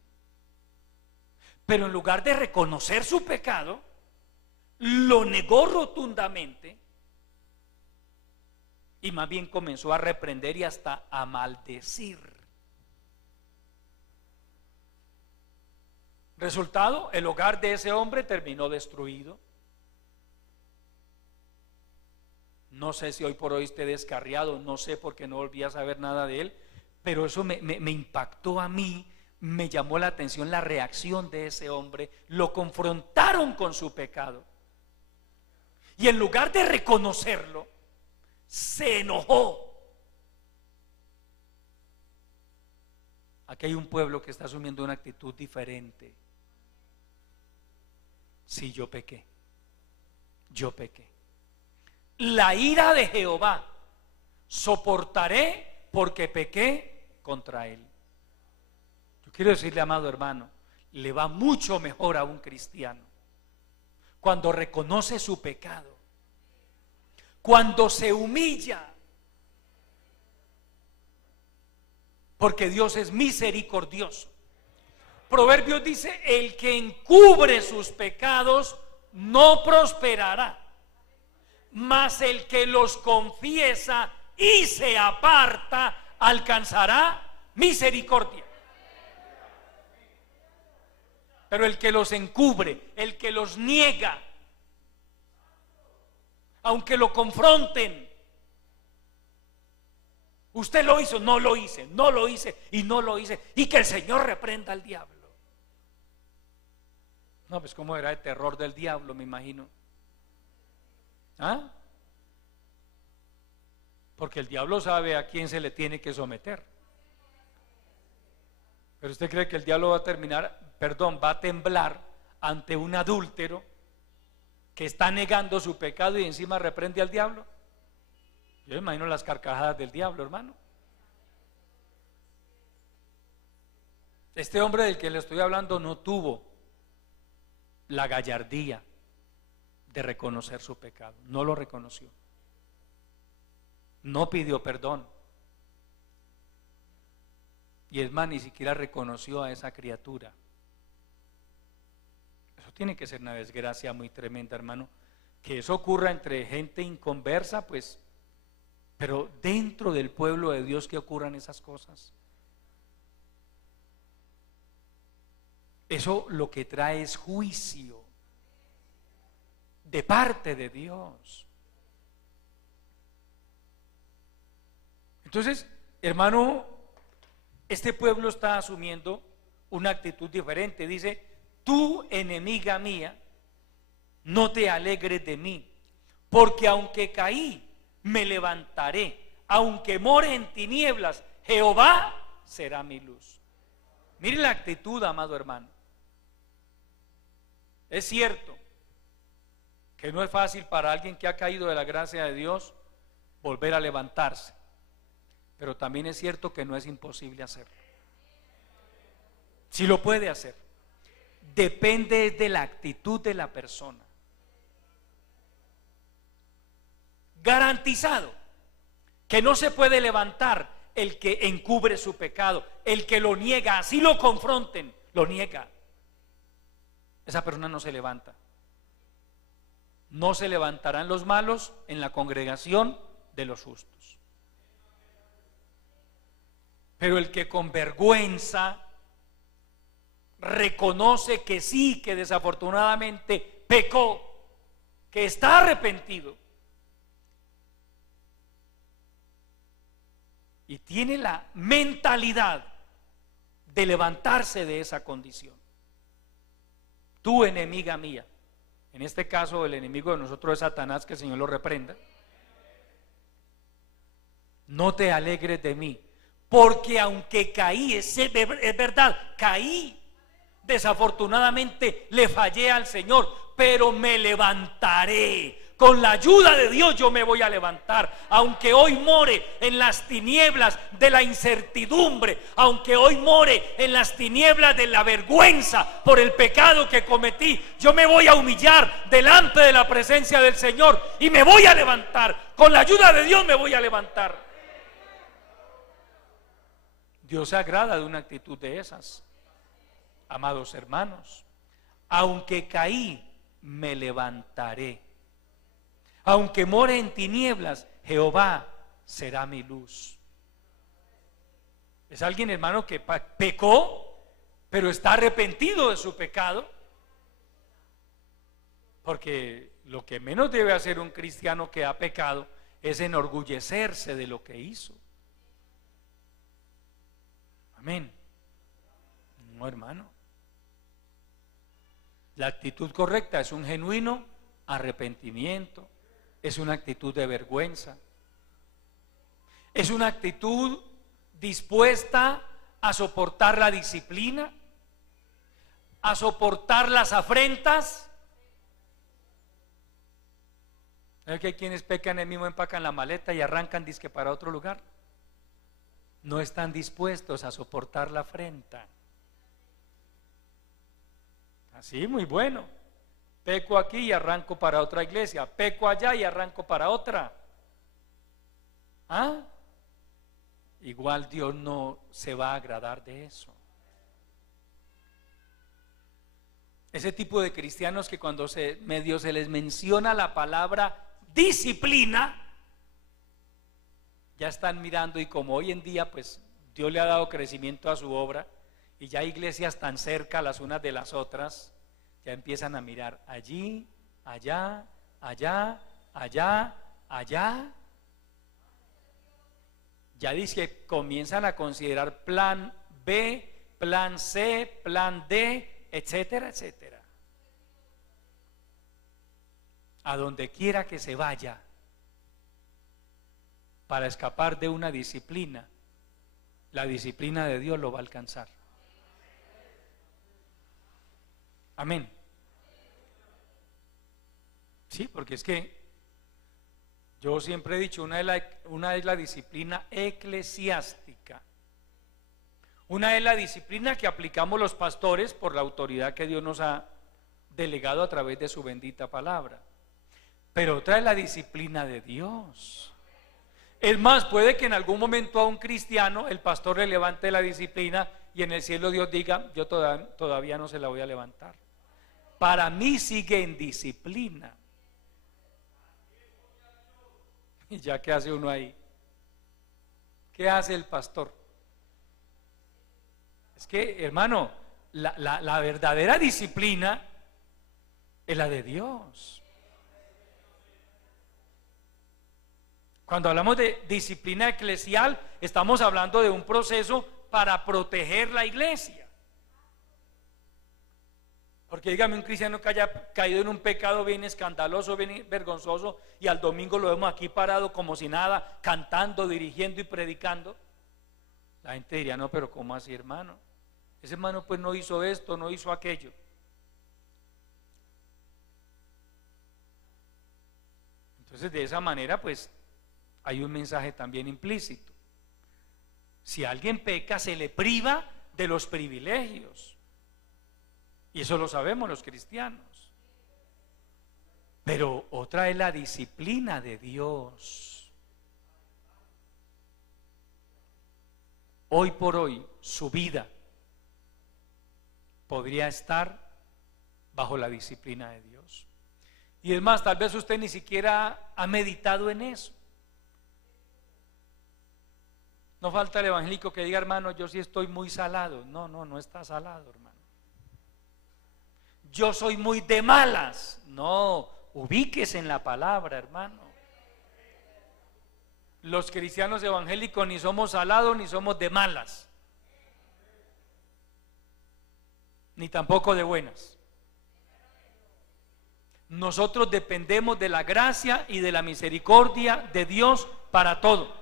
Pero en lugar de reconocer su pecado, lo negó rotundamente y más bien comenzó a reprender y hasta a maldecir. Resultado, el hogar de ese hombre terminó destruido. No sé si hoy por hoy esté descarriado, no sé, porque no volví a saber nada de él, Pero eso me impactó a mí, me llamó la atención la reacción de ese hombre. Lo confrontaron con su pecado y en lugar de reconocerlo, se enojó. Aquí hay un pueblo que está asumiendo una actitud diferente. Sí, yo pequé. La ira de Jehová soportaré porque pequé contra él. Yo quiero decirle, amado hermano, le va mucho mejor a un cristiano cuando reconoce su pecado, cuando se humilla, porque Dios es misericordioso. Proverbios dice: el que encubre sus pecados no prosperará, mas el que los confiesa y se aparta alcanzará misericordia. Pero el que los encubre, el que los niega, aunque lo confronten, usted lo hizo, no lo hice, no lo hice y no lo hice, y que el Señor reprenda al diablo. No, pues cómo era el terror del diablo, me imagino. ¿Ah? Porque el diablo sabe a quién se le tiene que someter. Pero usted cree que el diablo va a temblar ante un adúltero que está negando su pecado y encima reprende al diablo. Yo imagino las carcajadas del diablo, hermano. Este hombre del que le estoy hablando no tuvo la gallardía de reconocer su pecado, no lo reconoció, no pidió perdón, y es más, ni siquiera reconoció a esa criatura. Eso tiene que ser una desgracia muy tremenda, hermano, que eso ocurra entre gente inconversa, pues, pero dentro del pueblo de Dios que ocurran esas cosas. Eso lo que trae es juicio de parte de Dios. Entonces, hermano, este pueblo está asumiendo una actitud diferente. Dice: tú, enemiga mía, no te alegres de mí, porque aunque caí, me levantaré, aunque more en tinieblas, Jehová será mi luz. Mire la actitud, amado hermano. Es cierto que no es fácil para alguien que ha caído de la gracia de Dios volver a levantarse, pero también es cierto que no es imposible hacerlo. Si lo puede hacer, depende de la actitud de la persona. Garantizado que no se puede levantar el que encubre su pecado, el que lo niega, así lo confronten, lo niega. Esa persona no se levanta. No se levantarán los malos en la congregación de los justos. Pero el que con vergüenza reconoce que sí, que desafortunadamente pecó, que está arrepentido y tiene la mentalidad de levantarse de esa condición. Tú, enemiga mía, en este caso el enemigo de nosotros es Satanás, que el Señor lo reprenda, no te alegres de mí, porque aunque caí, es verdad, caí, desafortunadamente le fallé al Señor, pero me levantaré. Con la ayuda de Dios yo me voy a levantar. Aunque hoy more en las tinieblas de la incertidumbre, aunque hoy more en las tinieblas de la vergüenza por el pecado que cometí, yo me voy a humillar delante de la presencia del Señor y me voy a levantar. Con la ayuda de Dios me voy a levantar. Dios se agrada de una actitud de esas. Amados hermanos, aunque caí, me levantaré. Aunque more en tinieblas, Jehová será mi luz. Es alguien, hermano, que pecó, pero está arrepentido de su pecado. Porque lo que menos debe hacer un cristiano que ha pecado es enorgullecerse de lo que hizo. Amén. No, hermano. La actitud correcta es un genuino arrepentimiento, es una actitud de vergüenza, es una actitud dispuesta a soportar la disciplina, a soportar las afrentas. ¿Es que hay quienes pecan el mismo, empacan la maleta y arrancan disque para otro lugar? No están dispuestos a soportar la afrenta. Así, muy bueno. Peco aquí y arranco para otra iglesia, peco allá y arranco para otra. ¿Ah? Igual Dios no se va a agradar de eso. Ese tipo de cristianos que cuando medio se les menciona la palabra disciplina, ya están mirando, y como hoy en día pues Dios le ha dado crecimiento a su obra y ya iglesias tan cerca las unas de las otras, ya empiezan a mirar allí, allá, allá, allá, allá. Ya dice que comienzan a considerar plan B, plan C, plan D, etcétera, etcétera. A donde quiera que se vaya para escapar de una disciplina, la disciplina de Dios lo va a alcanzar. Amén. Sí, porque es que yo siempre he dicho, una es la disciplina eclesiástica, una es la disciplina que aplicamos los pastores por la autoridad que Dios nos ha delegado a través de su bendita palabra, pero otra es la disciplina de Dios. Es más, puede que en algún momento a un cristiano el pastor le levante la disciplina y en el cielo Dios diga: yo todavía no se la voy a levantar, para mí sigue en disciplina. Y ya, ¿qué hace uno ahí? ¿Qué hace el pastor? Es que, hermano, la verdadera disciplina es la de Dios. Cuando hablamos de disciplina eclesial, estamos hablando de un proceso para proteger la iglesia. Porque dígame, un cristiano que haya caído en un pecado bien escandaloso, bien vergonzoso, y al domingo lo vemos aquí parado como si nada, cantando, dirigiendo y predicando, la gente diría: no, pero ¿cómo así, hermano? Ese hermano pues no hizo esto, no hizo aquello. Entonces, de esa manera pues hay un mensaje también implícito. Si alguien peca, se le priva de los privilegios. Y eso lo sabemos los cristianos. Pero otra es la disciplina de Dios. Hoy por hoy, su vida podría estar bajo la disciplina de Dios. Y es más, tal vez usted ni siquiera ha meditado en eso. No falta el evangélico que diga: hermano, yo sí estoy muy salado. No, no está salado, hermano. Yo soy muy de malas. No, ubíquese en la palabra, hermano. Los cristianos evangélicos ni somos salados ni somos de malas, ni tampoco de buenas. Nosotros dependemos de la gracia y de la misericordia de Dios para todo.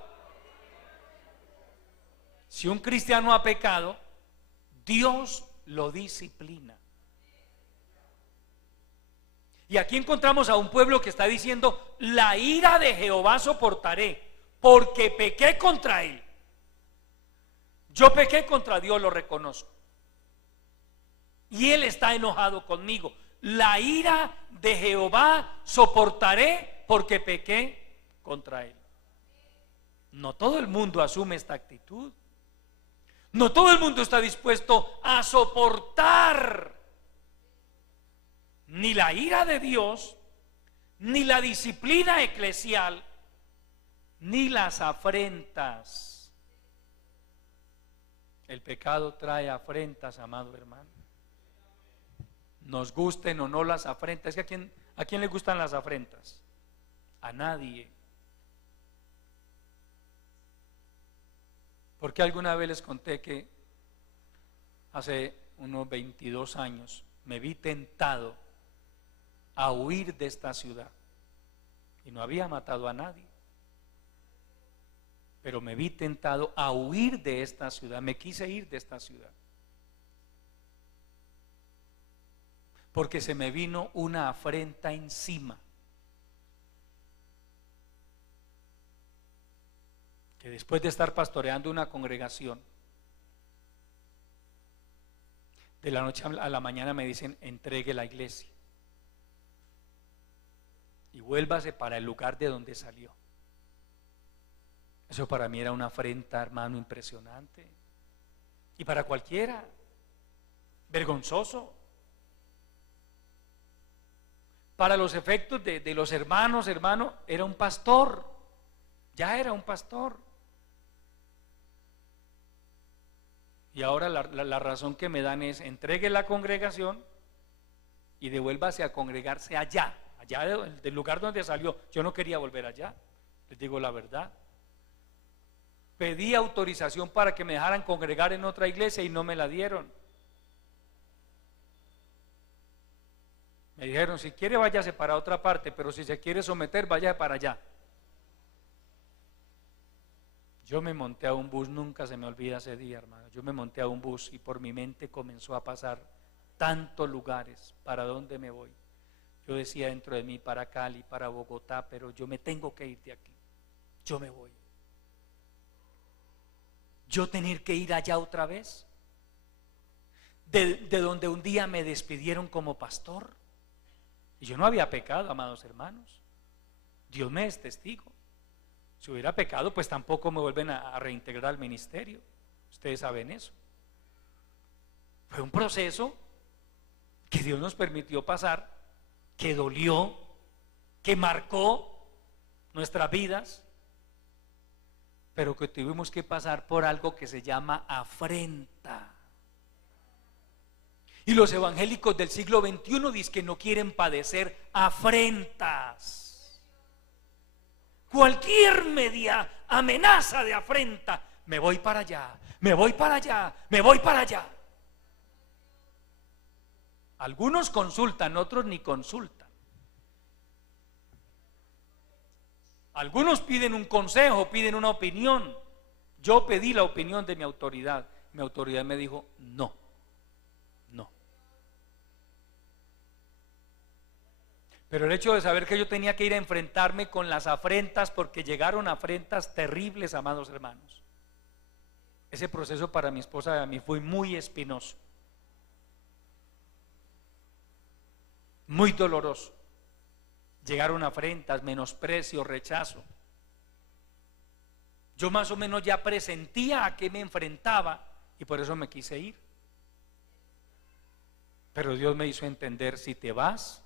Si un cristiano ha pecado, Dios lo disciplina. Y aquí encontramos a un pueblo que está diciendo: la ira de Jehová soportaré, porque pequé contra él. Yo pequé contra Dios, lo reconozco, y él está enojado conmigo. La ira de Jehová soportaré, porque pequé contra él. No todo el mundo asume esta actitud. No todo el mundo está dispuesto a soportar ni la ira de Dios, ni la disciplina eclesial, ni las afrentas. El pecado trae afrentas, amado hermano. Nos gusten o no las afrentas. Es que ¿a quién le gustan las afrentas? A nadie. Porque alguna vez les conté que hace unos 22 años, me vi tentado a huir de esta ciudad. Y no había matado a nadie, pero me vi tentado a huir de esta ciudad. Me quise ir de esta ciudad porque se me vino una afrenta encima, que después de estar pastoreando una congregación, de la noche a la mañana me dicen: entregue la iglesia y vuélvase para el lugar de donde salió. Eso para mí era una afrenta, hermano, impresionante, y para cualquiera, vergonzoso. Para los efectos de los hermanos, hermano, era un pastor, ya era un pastor. Y ahora la razón que me dan es: entregue la congregación y devuélvase a congregarse allá del lugar donde salió. Yo no quería volver allá, les digo la verdad. Pedí autorización para que me dejaran congregar en otra iglesia y no me la dieron. Me dijeron: si quiere váyase para otra parte, pero si se quiere someter, vaya para allá. Yo me monté a un bus, nunca se me olvida ese día, hermano. Yo me monté a un bus y por mi mente comenzó a pasar tantos lugares. ¿Para dónde me voy? Yo decía dentro de mí: para Cali, para Bogotá, pero yo me tengo que ir de aquí. Yo me voy. Yo tener que ir allá otra vez, de donde un día me despidieron como pastor. Y yo no había pecado, amados hermanos. Dios me es testigo. Si hubiera pecado, pues tampoco me vuelven a reintegrar al ministerio. Ustedes saben eso. Fue un proceso que Dios nos permitió pasar, que dolió, que marcó nuestras vidas, pero que tuvimos que pasar por algo que se llama afrenta. Y los evangélicos del siglo XXI dicen que no quieren padecer afrentas. Cualquier media amenaza de afrenta: me voy para allá, me voy para allá, me voy para allá. Algunos consultan, otros ni consultan. Algunos piden un consejo, piden una opinión. Yo pedí la opinión de mi autoridad. Mi autoridad me dijo: no, no. Pero el hecho de saber que yo tenía que ir a enfrentarme con las afrentas, porque llegaron afrentas terribles, amados hermanos. Ese proceso para mi esposa y a mí fue muy espinoso, muy doloroso. Llegaron afrentas, menosprecio, rechazo. Yo más o menos ya presentía a qué me enfrentaba y por eso me quise ir. Pero Dios me hizo entender: si te vas,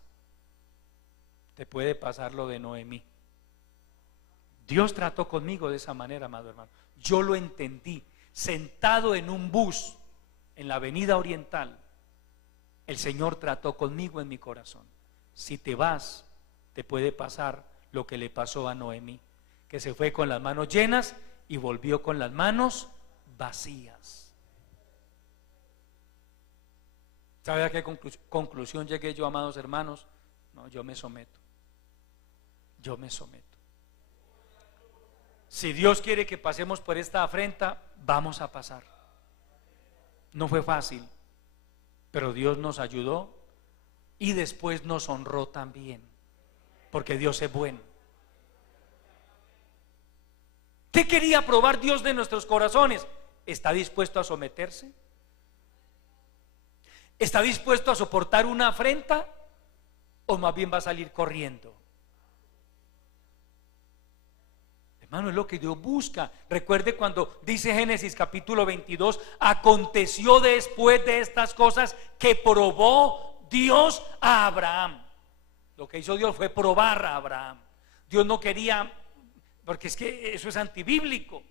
te puede pasar lo de Noemí. Dios trató conmigo de esa manera, amado hermano. Yo lo entendí. Sentado en un bus en la Avenida Oriental, el Señor trató conmigo en mi corazón: si te vas, te puede pasar lo que le pasó a Noemí, que se fue con las manos llenas y volvió con las manos vacías. ¿Sabe a qué conclusión llegué yo, amados hermanos? No, yo me someto. Yo me someto. Si Dios quiere que pasemos por esta afrenta, vamos a pasar. No fue fácil, pero Dios nos ayudó y después nos honró también, porque Dios es bueno. ¿Qué quería probar Dios de nuestros corazones? ¿Está dispuesto a someterse? ¿Está dispuesto a soportar una afrenta? ¿O más bien va a salir corriendo? Hermano, es lo que Dios busca. Recuerde cuando dice Génesis capítulo 22: aconteció después de estas cosas que probó Dios a Abraham. Lo que hizo Dios fue probar a Abraham. Dios no quería, porque es que eso es antibíblico.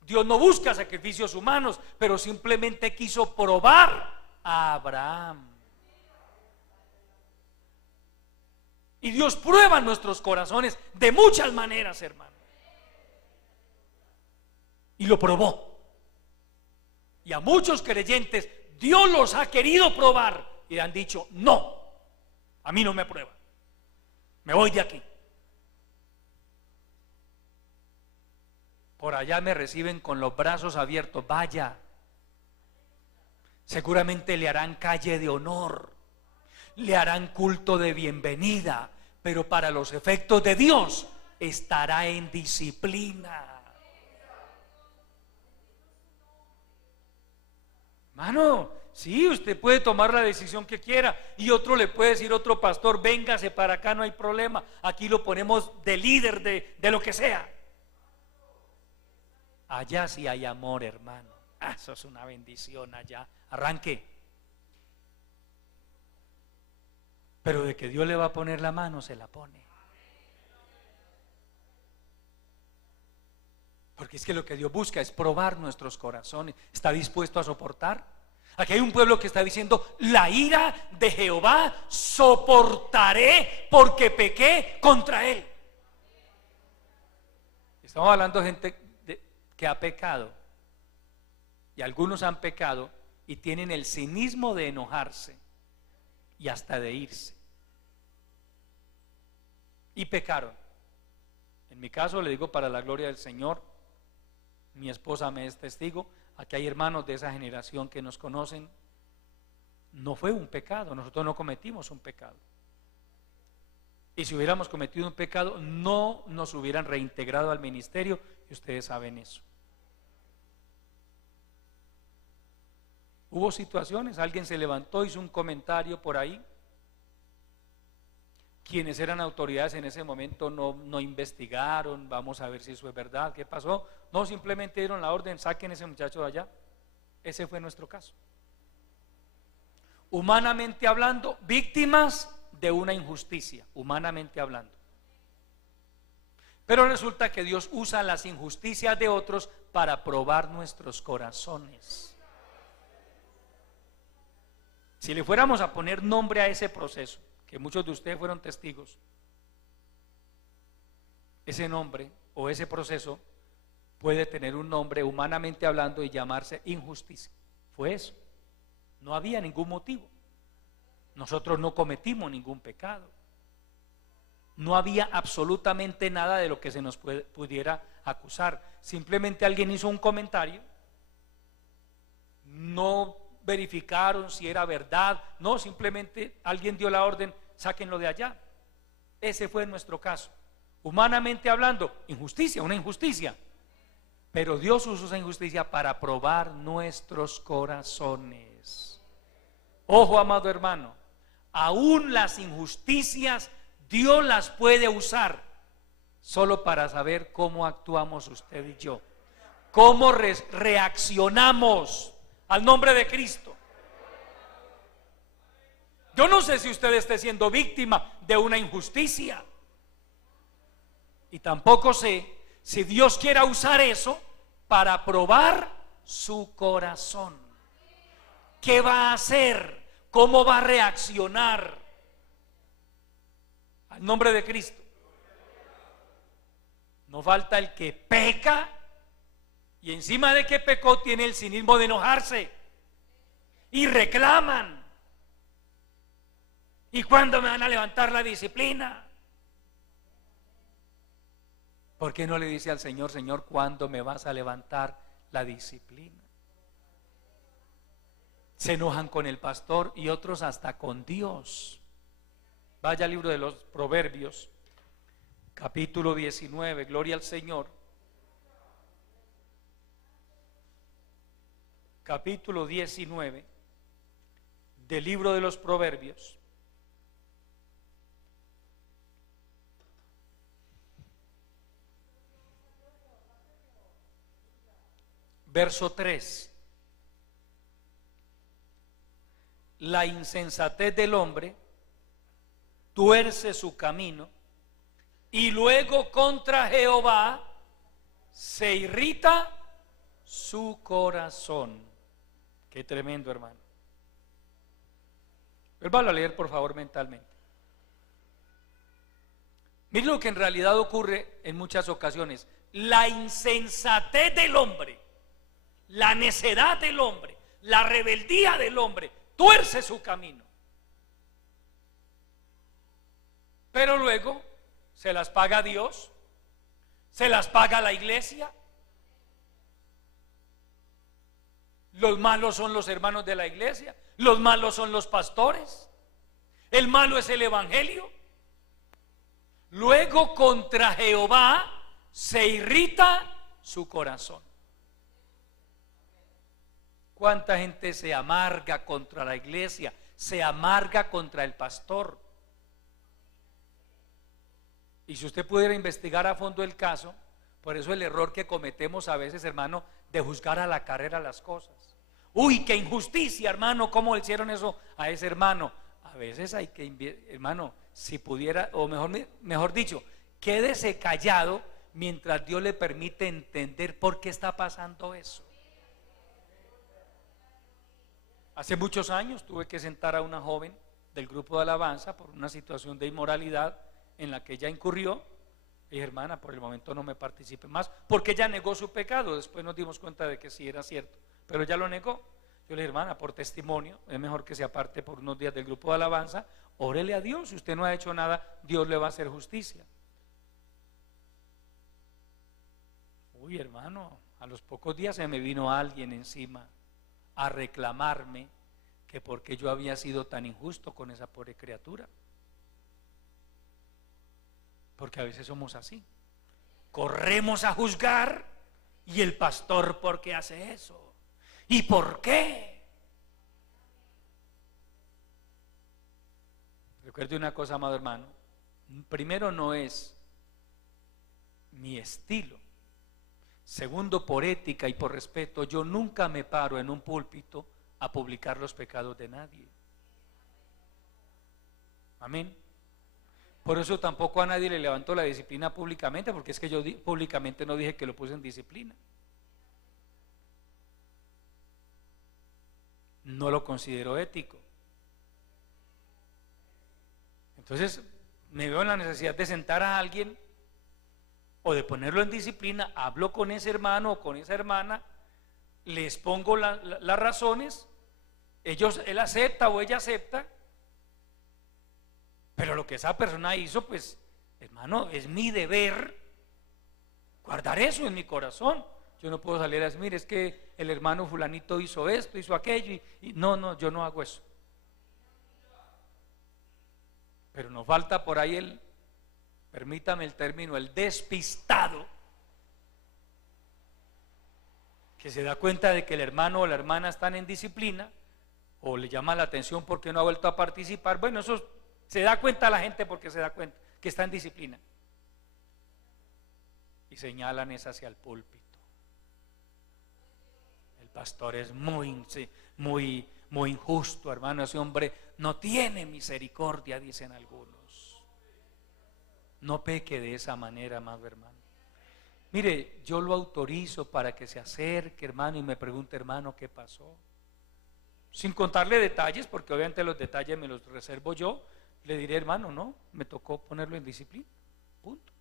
Dios no busca sacrificios humanos, pero simplemente quiso probar a Abraham. Y Dios prueba nuestros corazones de muchas maneras, hermano. Y lo probó. Y a muchos creyentes Dios los ha querido probar y han dicho: no, a mí no me prueba, me voy de aquí. Por allá me reciben con los brazos abiertos, vaya. Seguramente le harán calle de honor, le harán culto de bienvenida, pero para los efectos de Dios estará en disciplina. Hermano, sí, usted puede tomar la decisión que quiera y otro le puede decir, otro pastor: véngase para acá, no hay problema, aquí lo ponemos de líder de lo que sea. Allá sí hay amor, hermano. Eso es una bendición allá. Arranque. Pero de que Dios le va a poner la mano, se la pone. Porque es que lo que Dios busca es probar nuestros corazones. ¿Está dispuesto a soportar? Aquí hay un pueblo que está diciendo: la ira de Jehová soportaré porque pequé contra él. Estamos hablando de gente que ha pecado, y algunos han pecado y tienen el cinismo de enojarse y hasta de irse, y pecaron. En mi caso, le digo para la gloria del Señor, mi esposa me es testigo, aquí hay hermanos de esa generación que nos conocen. No fue un pecado, nosotros no cometimos un pecado, y si hubiéramos cometido un pecado no nos hubieran reintegrado al ministerio, y ustedes saben eso. Hubo situaciones, alguien se levantó, hizo un comentario por ahí. Quienes eran autoridades en ese momento no investigaron, vamos a ver si eso es verdad, qué pasó. No, simplemente dieron la orden: saquen a ese muchacho de allá. Ese fue nuestro caso. Humanamente hablando, víctimas de una injusticia, humanamente hablando. Pero resulta que Dios usa las injusticias de otros para probar nuestros corazones. Si le fuéramos a poner nombre a ese proceso, que muchos de ustedes fueron testigos, ese nombre o ese proceso puede tener un nombre humanamente hablando y llamarse injusticia. Fue eso. No había ningún motivo. Nosotros no cometimos ningún pecado. No había absolutamente nada de lo que se nos pudiera acusar. Simplemente alguien hizo un comentario, no verificaron si era verdad, no, simplemente alguien dio la orden: sáquenlo de allá. Ese fue nuestro caso. Humanamente hablando, injusticia, una injusticia, pero Dios usó esa injusticia para probar nuestros corazones. Ojo, amado hermano, aún las injusticias Dios las puede usar solo para saber cómo actuamos usted y yo, cómo reaccionamos al nombre de Cristo. Yo no sé si usted esté siendo víctima de una injusticia, y tampoco sé si Dios quiera usar eso para probar su corazón. ¿Qué va a hacer? ¿Cómo va a reaccionar al nombre de Cristo? No falta el que peca y encima de que pecó tiene el cinismo de enojarse y reclaman: ¿y cuándo me van a levantar la disciplina? ¿Por qué no le dice al Señor: Señor, ¿cuándo me vas a levantar la disciplina? Se enojan con el pastor y otros hasta con Dios. Vaya al libro de los Proverbios, capítulo 19, gloria al Señor. Capítulo 19 del libro de los Proverbios. Verso 3. La insensatez del hombre tuerce su camino, y luego contra Jehová se irrita su corazón. Qué tremendo, hermano. Vuélvalo a leer, por favor, mentalmente. Miren lo que en realidad ocurre en muchas ocasiones. La insensatez del hombre, la necedad del hombre, la rebeldía del hombre tuerce su camino. Pero luego se las paga Dios, se las paga la iglesia. Los malos son los hermanos de la iglesia, los malos son los pastores, el malo es el evangelio. Luego contra Jehová se irrita su corazón. ¿Cuánta gente se amarga contra la iglesia? Se amarga contra el pastor. Y si usted pudiera investigar a fondo el caso, por eso el error que cometemos a veces, hermano, de juzgar a la carrera las cosas. Uy, qué injusticia, hermano, ¿cómo le hicieron eso a ese hermano? A veces hay que, hermano, si pudiera, o mejor dicho, quédese callado mientras Dios le permite entender por qué está pasando eso. Hace muchos años tuve que sentar a una joven del grupo de alabanza por una situación de inmoralidad en la que ella incurrió. Y dije, hermana, por el momento no me participe más, porque ella negó su pecado. Después nos dimos cuenta de que sí era cierto, pero ella lo negó. Yo le dije, hermana, por testimonio, es mejor que se aparte por unos días del grupo de alabanza. Órele a Dios, si usted no ha hecho nada, Dios le va a hacer justicia. Uy, hermano, a los pocos días se me vino alguien encima a reclamarme que porque yo había sido tan injusto con esa pobre criatura. Porque a veces somos así, corremos a juzgar, y el pastor, ¿por qué hace eso? ¿Y por qué? Recuerde una cosa, amado hermano, primero, no es mi estilo. Segundo, por ética y por respeto, yo nunca me paro en un púlpito a publicar los pecados de nadie. Amén. Por eso tampoco a nadie le levantó la disciplina públicamente, porque es que yo públicamente no dije que lo puse en disciplina. No lo considero ético. Entonces me veo en la necesidad de sentar a alguien o de ponerlo en disciplina. Hablo con ese hermano o con esa hermana, les pongo las razones, él acepta o ella acepta. Pero lo que esa persona hizo, pues, hermano, es mi deber guardar eso en mi corazón. Yo no puedo salir a decir, mire, es que el hermano fulanito hizo esto, hizo aquello, y no, yo no hago eso. Pero nos falta por ahí permítame el término, el despistado, que se da cuenta de que el hermano o la hermana están en disciplina, o le llama la atención porque no ha vuelto a participar. Bueno, eso se da cuenta la gente porque se da cuenta que está en disciplina, y señalan es hacia el púlpito. El pastor es muy injusto, hermano, ese hombre no tiene misericordia, dicen algunos. No peque de esa manera, amado hermano. Mire, yo lo autorizo para que se acerque, hermano, y me pregunte, hermano, ¿qué pasó? Sin contarle detalles, porque obviamente los detalles me los reservo yo. Le diré, hermano, no, me tocó ponerlo en disciplina, punto.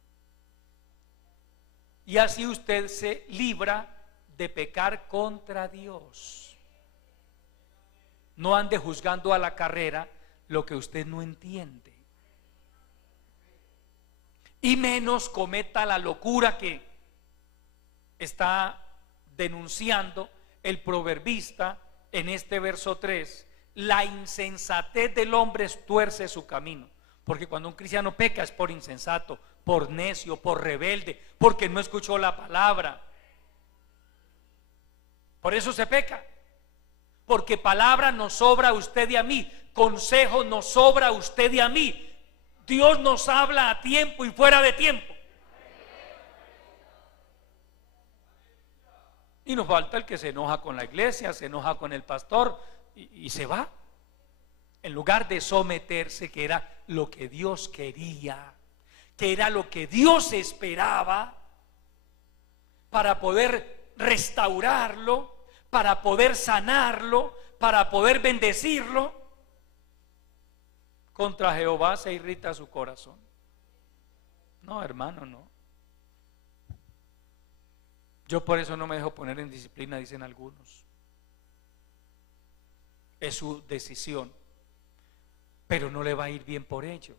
Y así usted se libra de pecar contra Dios. No ande juzgando a la carrera lo que usted no entiende, y menos cometa la locura que está denunciando el proverbista en este verso 3. La insensatez del hombre tuerce su camino, porque cuando un cristiano peca es por insensato, por necio, por rebelde, porque no escuchó la palabra. Por eso se peca, porque palabra nos sobra a usted y a mí, consejo nos sobra a usted y a mí. Dios nos habla a tiempo y fuera de tiempo. Y nos falta el que se enoja con la iglesia, se enoja con el pastor y se va, en lugar de someterse, que era lo que Dios quería, que era lo que Dios esperaba, para poder restaurarlo, para poder sanarlo, para poder bendecirlo. Contra Jehová se irrita su corazón. No, hermano, no. Yo por eso no me dejo poner en disciplina, dicen algunos. es su decisión, pero no le va a ir bien por ello.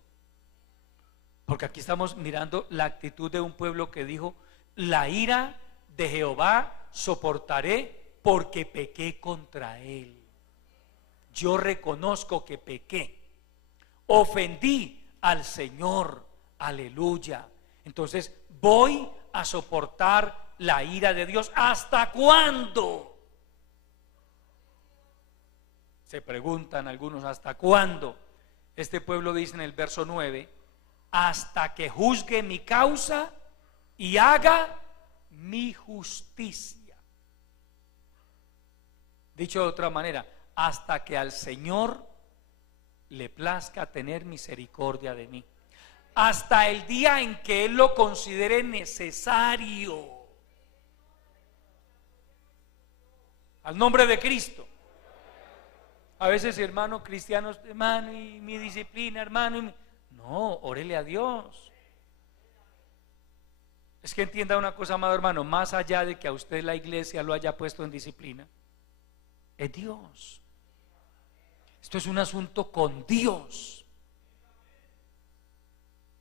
Porque aquí estamos mirando la actitud de un pueblo que dijo: la ira de Jehová soportaré porque pequé contra él. Yo reconozco que pequé, ofendí al Señor, aleluya. Entonces voy a soportar la ira de Dios. ¿Hasta cuándo? Se preguntan algunos, ¿hasta cuándo? Este pueblo dice en el verso 9: hasta que juzgue mi causa y haga mi justicia. Dicho de otra manera, hasta que al Señor le plazca tener misericordia de mí, hasta el día en que Él lo considere necesario. Al nombre de Cristo. A veces, hermano, cristianos, hermano, y mi disciplina, hermano, no, órele a Dios. Es que entienda una cosa, amado hermano, más allá de que a usted la iglesia lo haya puesto en disciplina, es Dios. Esto es un asunto con Dios.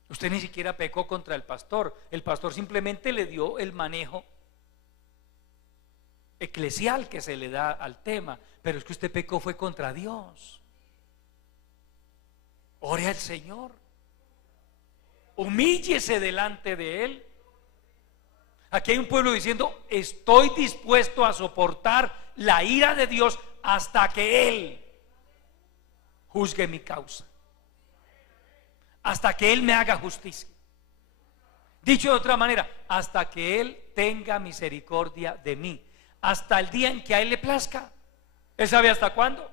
Usted ni siquiera pecó contra el pastor simplemente le dio el manejo eclesial que se le da al tema, pero es que usted pecó fue contra Dios. Ore al Señor, humíllese delante de Él. Aquí hay un pueblo diciendo: estoy dispuesto a soportar la ira de Dios hasta que Él juzgue mi causa, hasta que Él me haga justicia. Dicho de otra manera, hasta que Él tenga misericordia de mí, hasta el día en que a Él le plazca. ¿Él sabe hasta cuándo?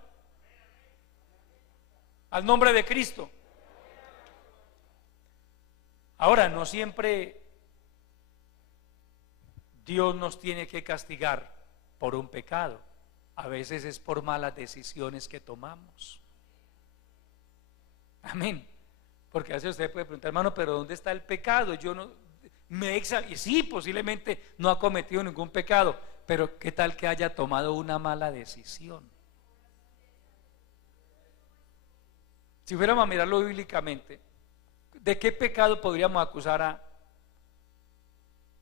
Al nombre de Cristo. Ahora, no siempre Dios nos tiene que castigar por un pecado. A veces es por malas decisiones que tomamos. Amén. Porque a veces usted puede preguntar: hermano, pero ¿dónde está el pecado? Yo no y sí, posiblemente no ha cometido ningún pecado, pero ¿qué tal que haya tomado una mala decisión? Si fuéramos a mirarlo bíblicamente, ¿de qué pecado podríamos acusar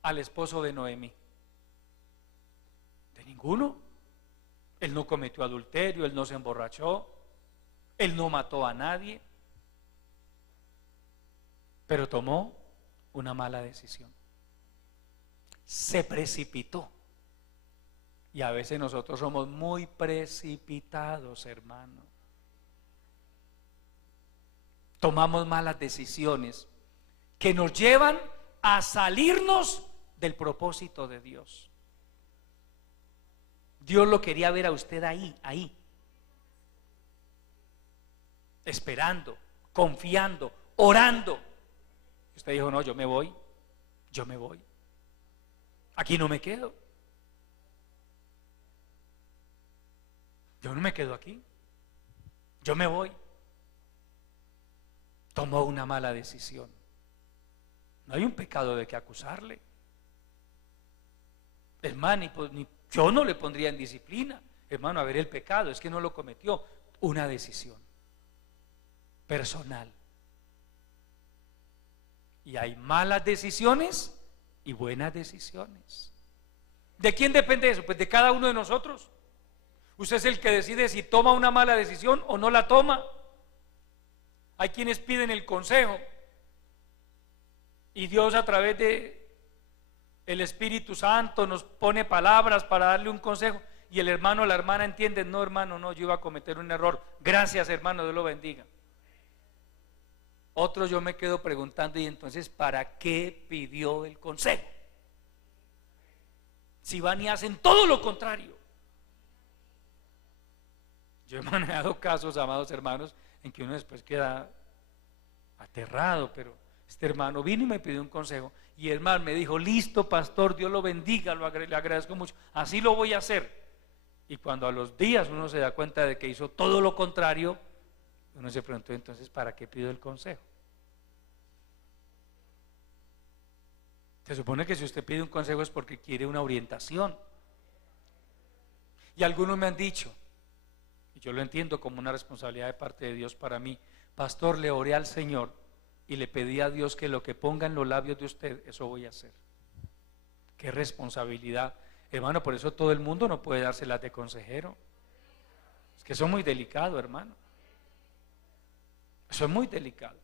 al esposo de Noemí? De ninguno. Él no cometió adulterio, él no se emborrachó, él no mató a nadie, pero tomó una mala decisión. Se precipitó. Y a veces nosotros somos muy precipitados, hermano. Tomamos malas decisiones que nos llevan a salirnos del propósito de Dios. Dios lo quería ver a usted ahí, esperando, confiando, orando. Y usted dijo: no, yo me voy, aquí no me quedo, yo no me quedo aquí, yo me voy. Tomó una mala decisión. No hay un pecado de que acusarle, hermano, yo no le pondría en disciplina, hermano, a ver el pecado, es que no lo cometió. Una decisión personal. Y hay malas decisiones y buenas decisiones. ¿De quién depende eso? Pues de cada uno de nosotros. Usted es el que decide si toma una mala decisión o no la toma. Hay quienes piden el consejo y Dios, a través de el Espíritu Santo, nos pone palabras para darle un consejo, y el hermano o la hermana entienden: no, hermano, no, yo iba a cometer un error, gracias, hermano, Dios lo bendiga. Otros, yo me quedo preguntando: y entonces, ¿para qué pidió el consejo? Si van y hacen todo lo contrario. Yo he manejado casos, amados hermanos, en que uno después queda aterrado, pero este hermano vino y me pidió un consejo, y el hermano me dijo: listo, pastor, Dios lo bendiga, le agradezco mucho, así lo voy a hacer. Y cuando a los días uno se da cuenta de que hizo todo lo contrario, uno se preguntó: entonces, ¿para qué pido el consejo? Se supone que si usted pide un consejo es porque quiere una orientación. Y algunos me han dicho: yo lo entiendo como una responsabilidad de parte de Dios para mí. Pastor, le oré al Señor y le pedí a Dios que lo que ponga en los labios de usted, eso voy a hacer. Qué responsabilidad, hermano. Por eso todo el mundo no puede dárselas de consejero. Es que eso es muy delicado, hermano. Eso es muy delicado.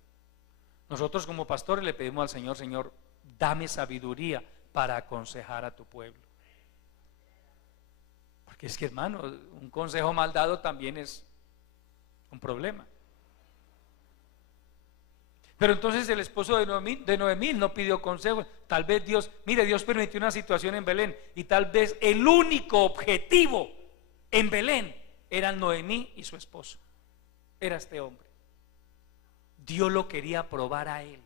Nosotros como pastores le pedimos al Señor: Señor, dame sabiduría para aconsejar a tu pueblo. Porque es que, hermano, un consejo mal dado también es un problema. Pero entonces el esposo de Noemí no pidió consejo. Tal vez Dios permitió una situación en Belén, y tal vez el único objetivo en Belén eran Noemí y su esposo. Era este hombre. Dios lo quería probar a él.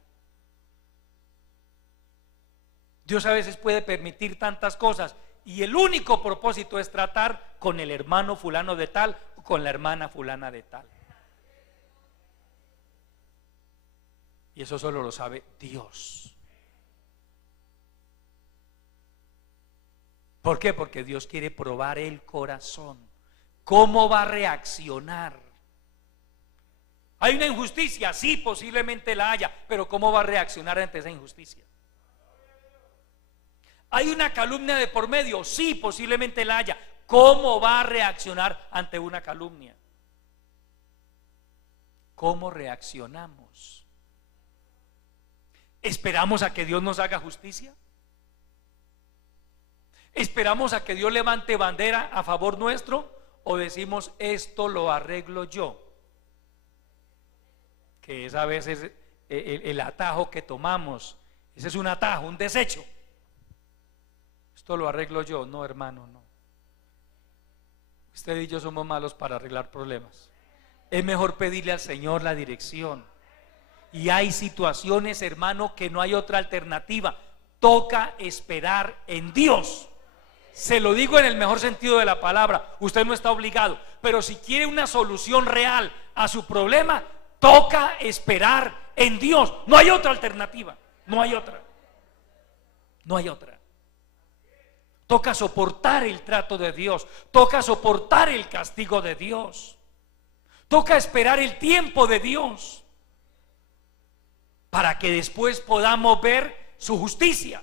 Dios a veces puede permitir tantas cosas y el único propósito es tratar con el hermano fulano de tal o con la hermana fulana de tal. Y eso solo lo sabe Dios. ¿Por qué? Porque Dios quiere probar el corazón. ¿Cómo va a reaccionar? ¿Hay una injusticia? Sí, posiblemente la haya, pero ¿cómo va a reaccionar ante esa injusticia? ¿Hay una calumnia de por medio? Sí, posiblemente la haya. ¿Cómo va a reaccionar ante una calumnia? ¿Cómo reaccionamos? ¿Esperamos a que Dios nos haga justicia? ¿Esperamos a que Dios levante bandera a favor nuestro? ¿O decimos esto lo arreglo yo? Que es a veces el atajo que tomamos. Ese es un atajo, un desecho. Esto lo arreglo yo. No, hermano, no. Usted y yo somos malos para arreglar problemas. Es mejor pedirle al Señor la dirección. Y hay situaciones, hermano, que no hay otra alternativa. Toca esperar en Dios. Se lo digo en el mejor sentido de la palabra. Usted no está obligado, pero si quiere una solución real a su problema, toca esperar en Dios. No hay otra alternativa. No hay otra. No hay otra. Toca soportar el trato de Dios. Toca soportar el castigo de Dios. Toca esperar el tiempo de Dios, para que después podamos ver su justicia.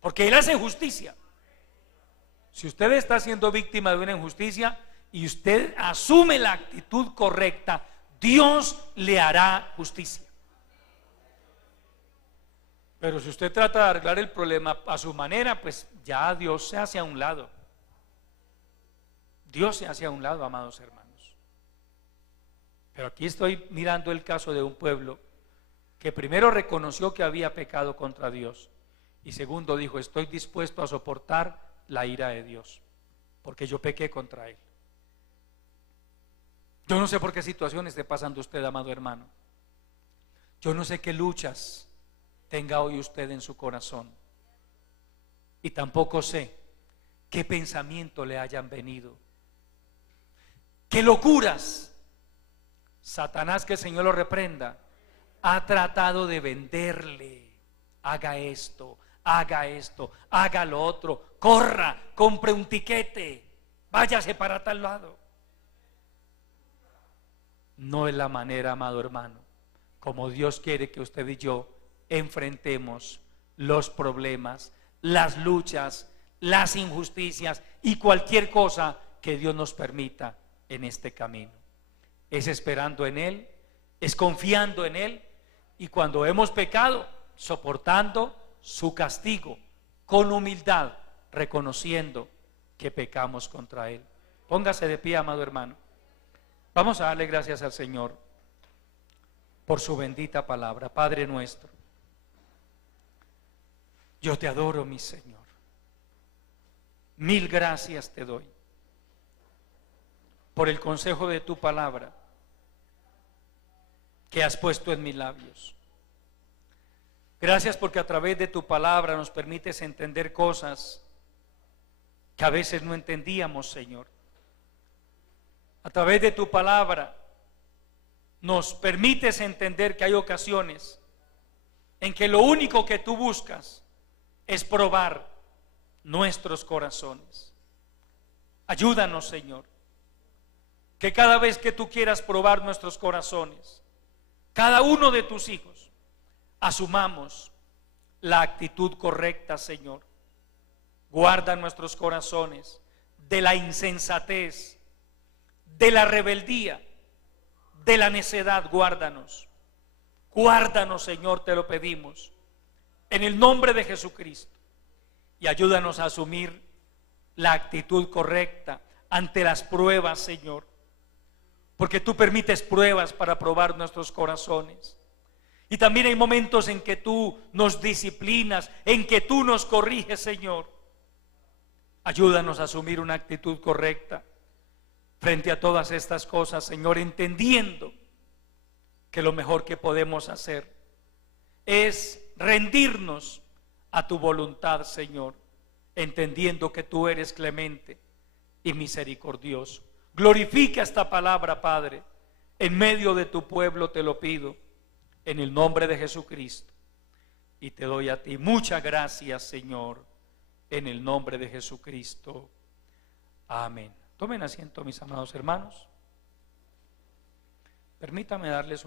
Porque Él hace justicia. Si usted está siendo víctima de una injusticia y usted asume la actitud correcta, Dios le hará justicia. Pero si usted trata de arreglar el problema a su manera, pues ya Dios se hace a un lado. Dios se hace a un lado, amados hermanos. Pero aquí estoy mirando el caso de un pueblo que primero reconoció que había pecado contra Dios y segundo dijo: estoy dispuesto a soportar la ira de Dios porque yo pequé contra Él. Yo no sé por qué situación esté pasando usted, amado hermano. Yo no sé qué luchas tenga hoy usted en su corazón, y tampoco sé qué pensamiento le hayan venido, qué locuras Satanás, que el Señor lo reprenda, ha tratado de venderle. Haga esto, haga lo otro, corra, compre un tiquete, váyase para tal lado. No es la manera, amado hermano, como Dios quiere que usted y yo enfrentemos los problemas, las luchas, las injusticias y cualquier cosa que Dios nos permita en este camino. Es esperando en Él, es confiando en Él, y cuando hemos pecado, soportando su castigo con humildad, reconociendo que pecamos contra Él. Póngase de pie, amado hermano. Vamos a darle gracias al Señor por su bendita palabra. Padre nuestro, yo te adoro, mi Señor. Mil gracias te doy por el consejo de tu palabra que has puesto en mis labios. Gracias porque a través de tu palabra nos permites entender cosas que a veces no entendíamos, Señor. A través de tu palabra nos permites entender que hay ocasiones en que lo único que tú buscas es probar nuestros corazones. Ayúdanos, Señor, que cada vez que tú quieras probar nuestros corazones, cada uno de tus hijos, asumamos la actitud correcta, Señor. Guarda nuestros corazones de la insensatez, de la rebeldía, de la necedad. Guárdanos, Señor, te lo pedimos, en el nombre de Jesucristo. Y ayúdanos a asumir la actitud correcta ante las pruebas, Señor, porque tú permites pruebas para probar nuestros corazones. Y también hay momentos en que tú nos disciplinas, en que tú nos corriges, Señor. Ayúdanos a asumir una actitud correcta frente a todas estas cosas, Señor, entendiendo que lo mejor que podemos hacer es rendirnos a tu voluntad, Señor, entendiendo que tú eres clemente y misericordioso. Glorifica esta palabra, Padre, en medio de tu pueblo, te lo pido, en el nombre de Jesucristo. Y te doy a ti muchas gracias, Señor, en el nombre de Jesucristo. Amén. Tomen asiento, mis amados hermanos. Permítame darles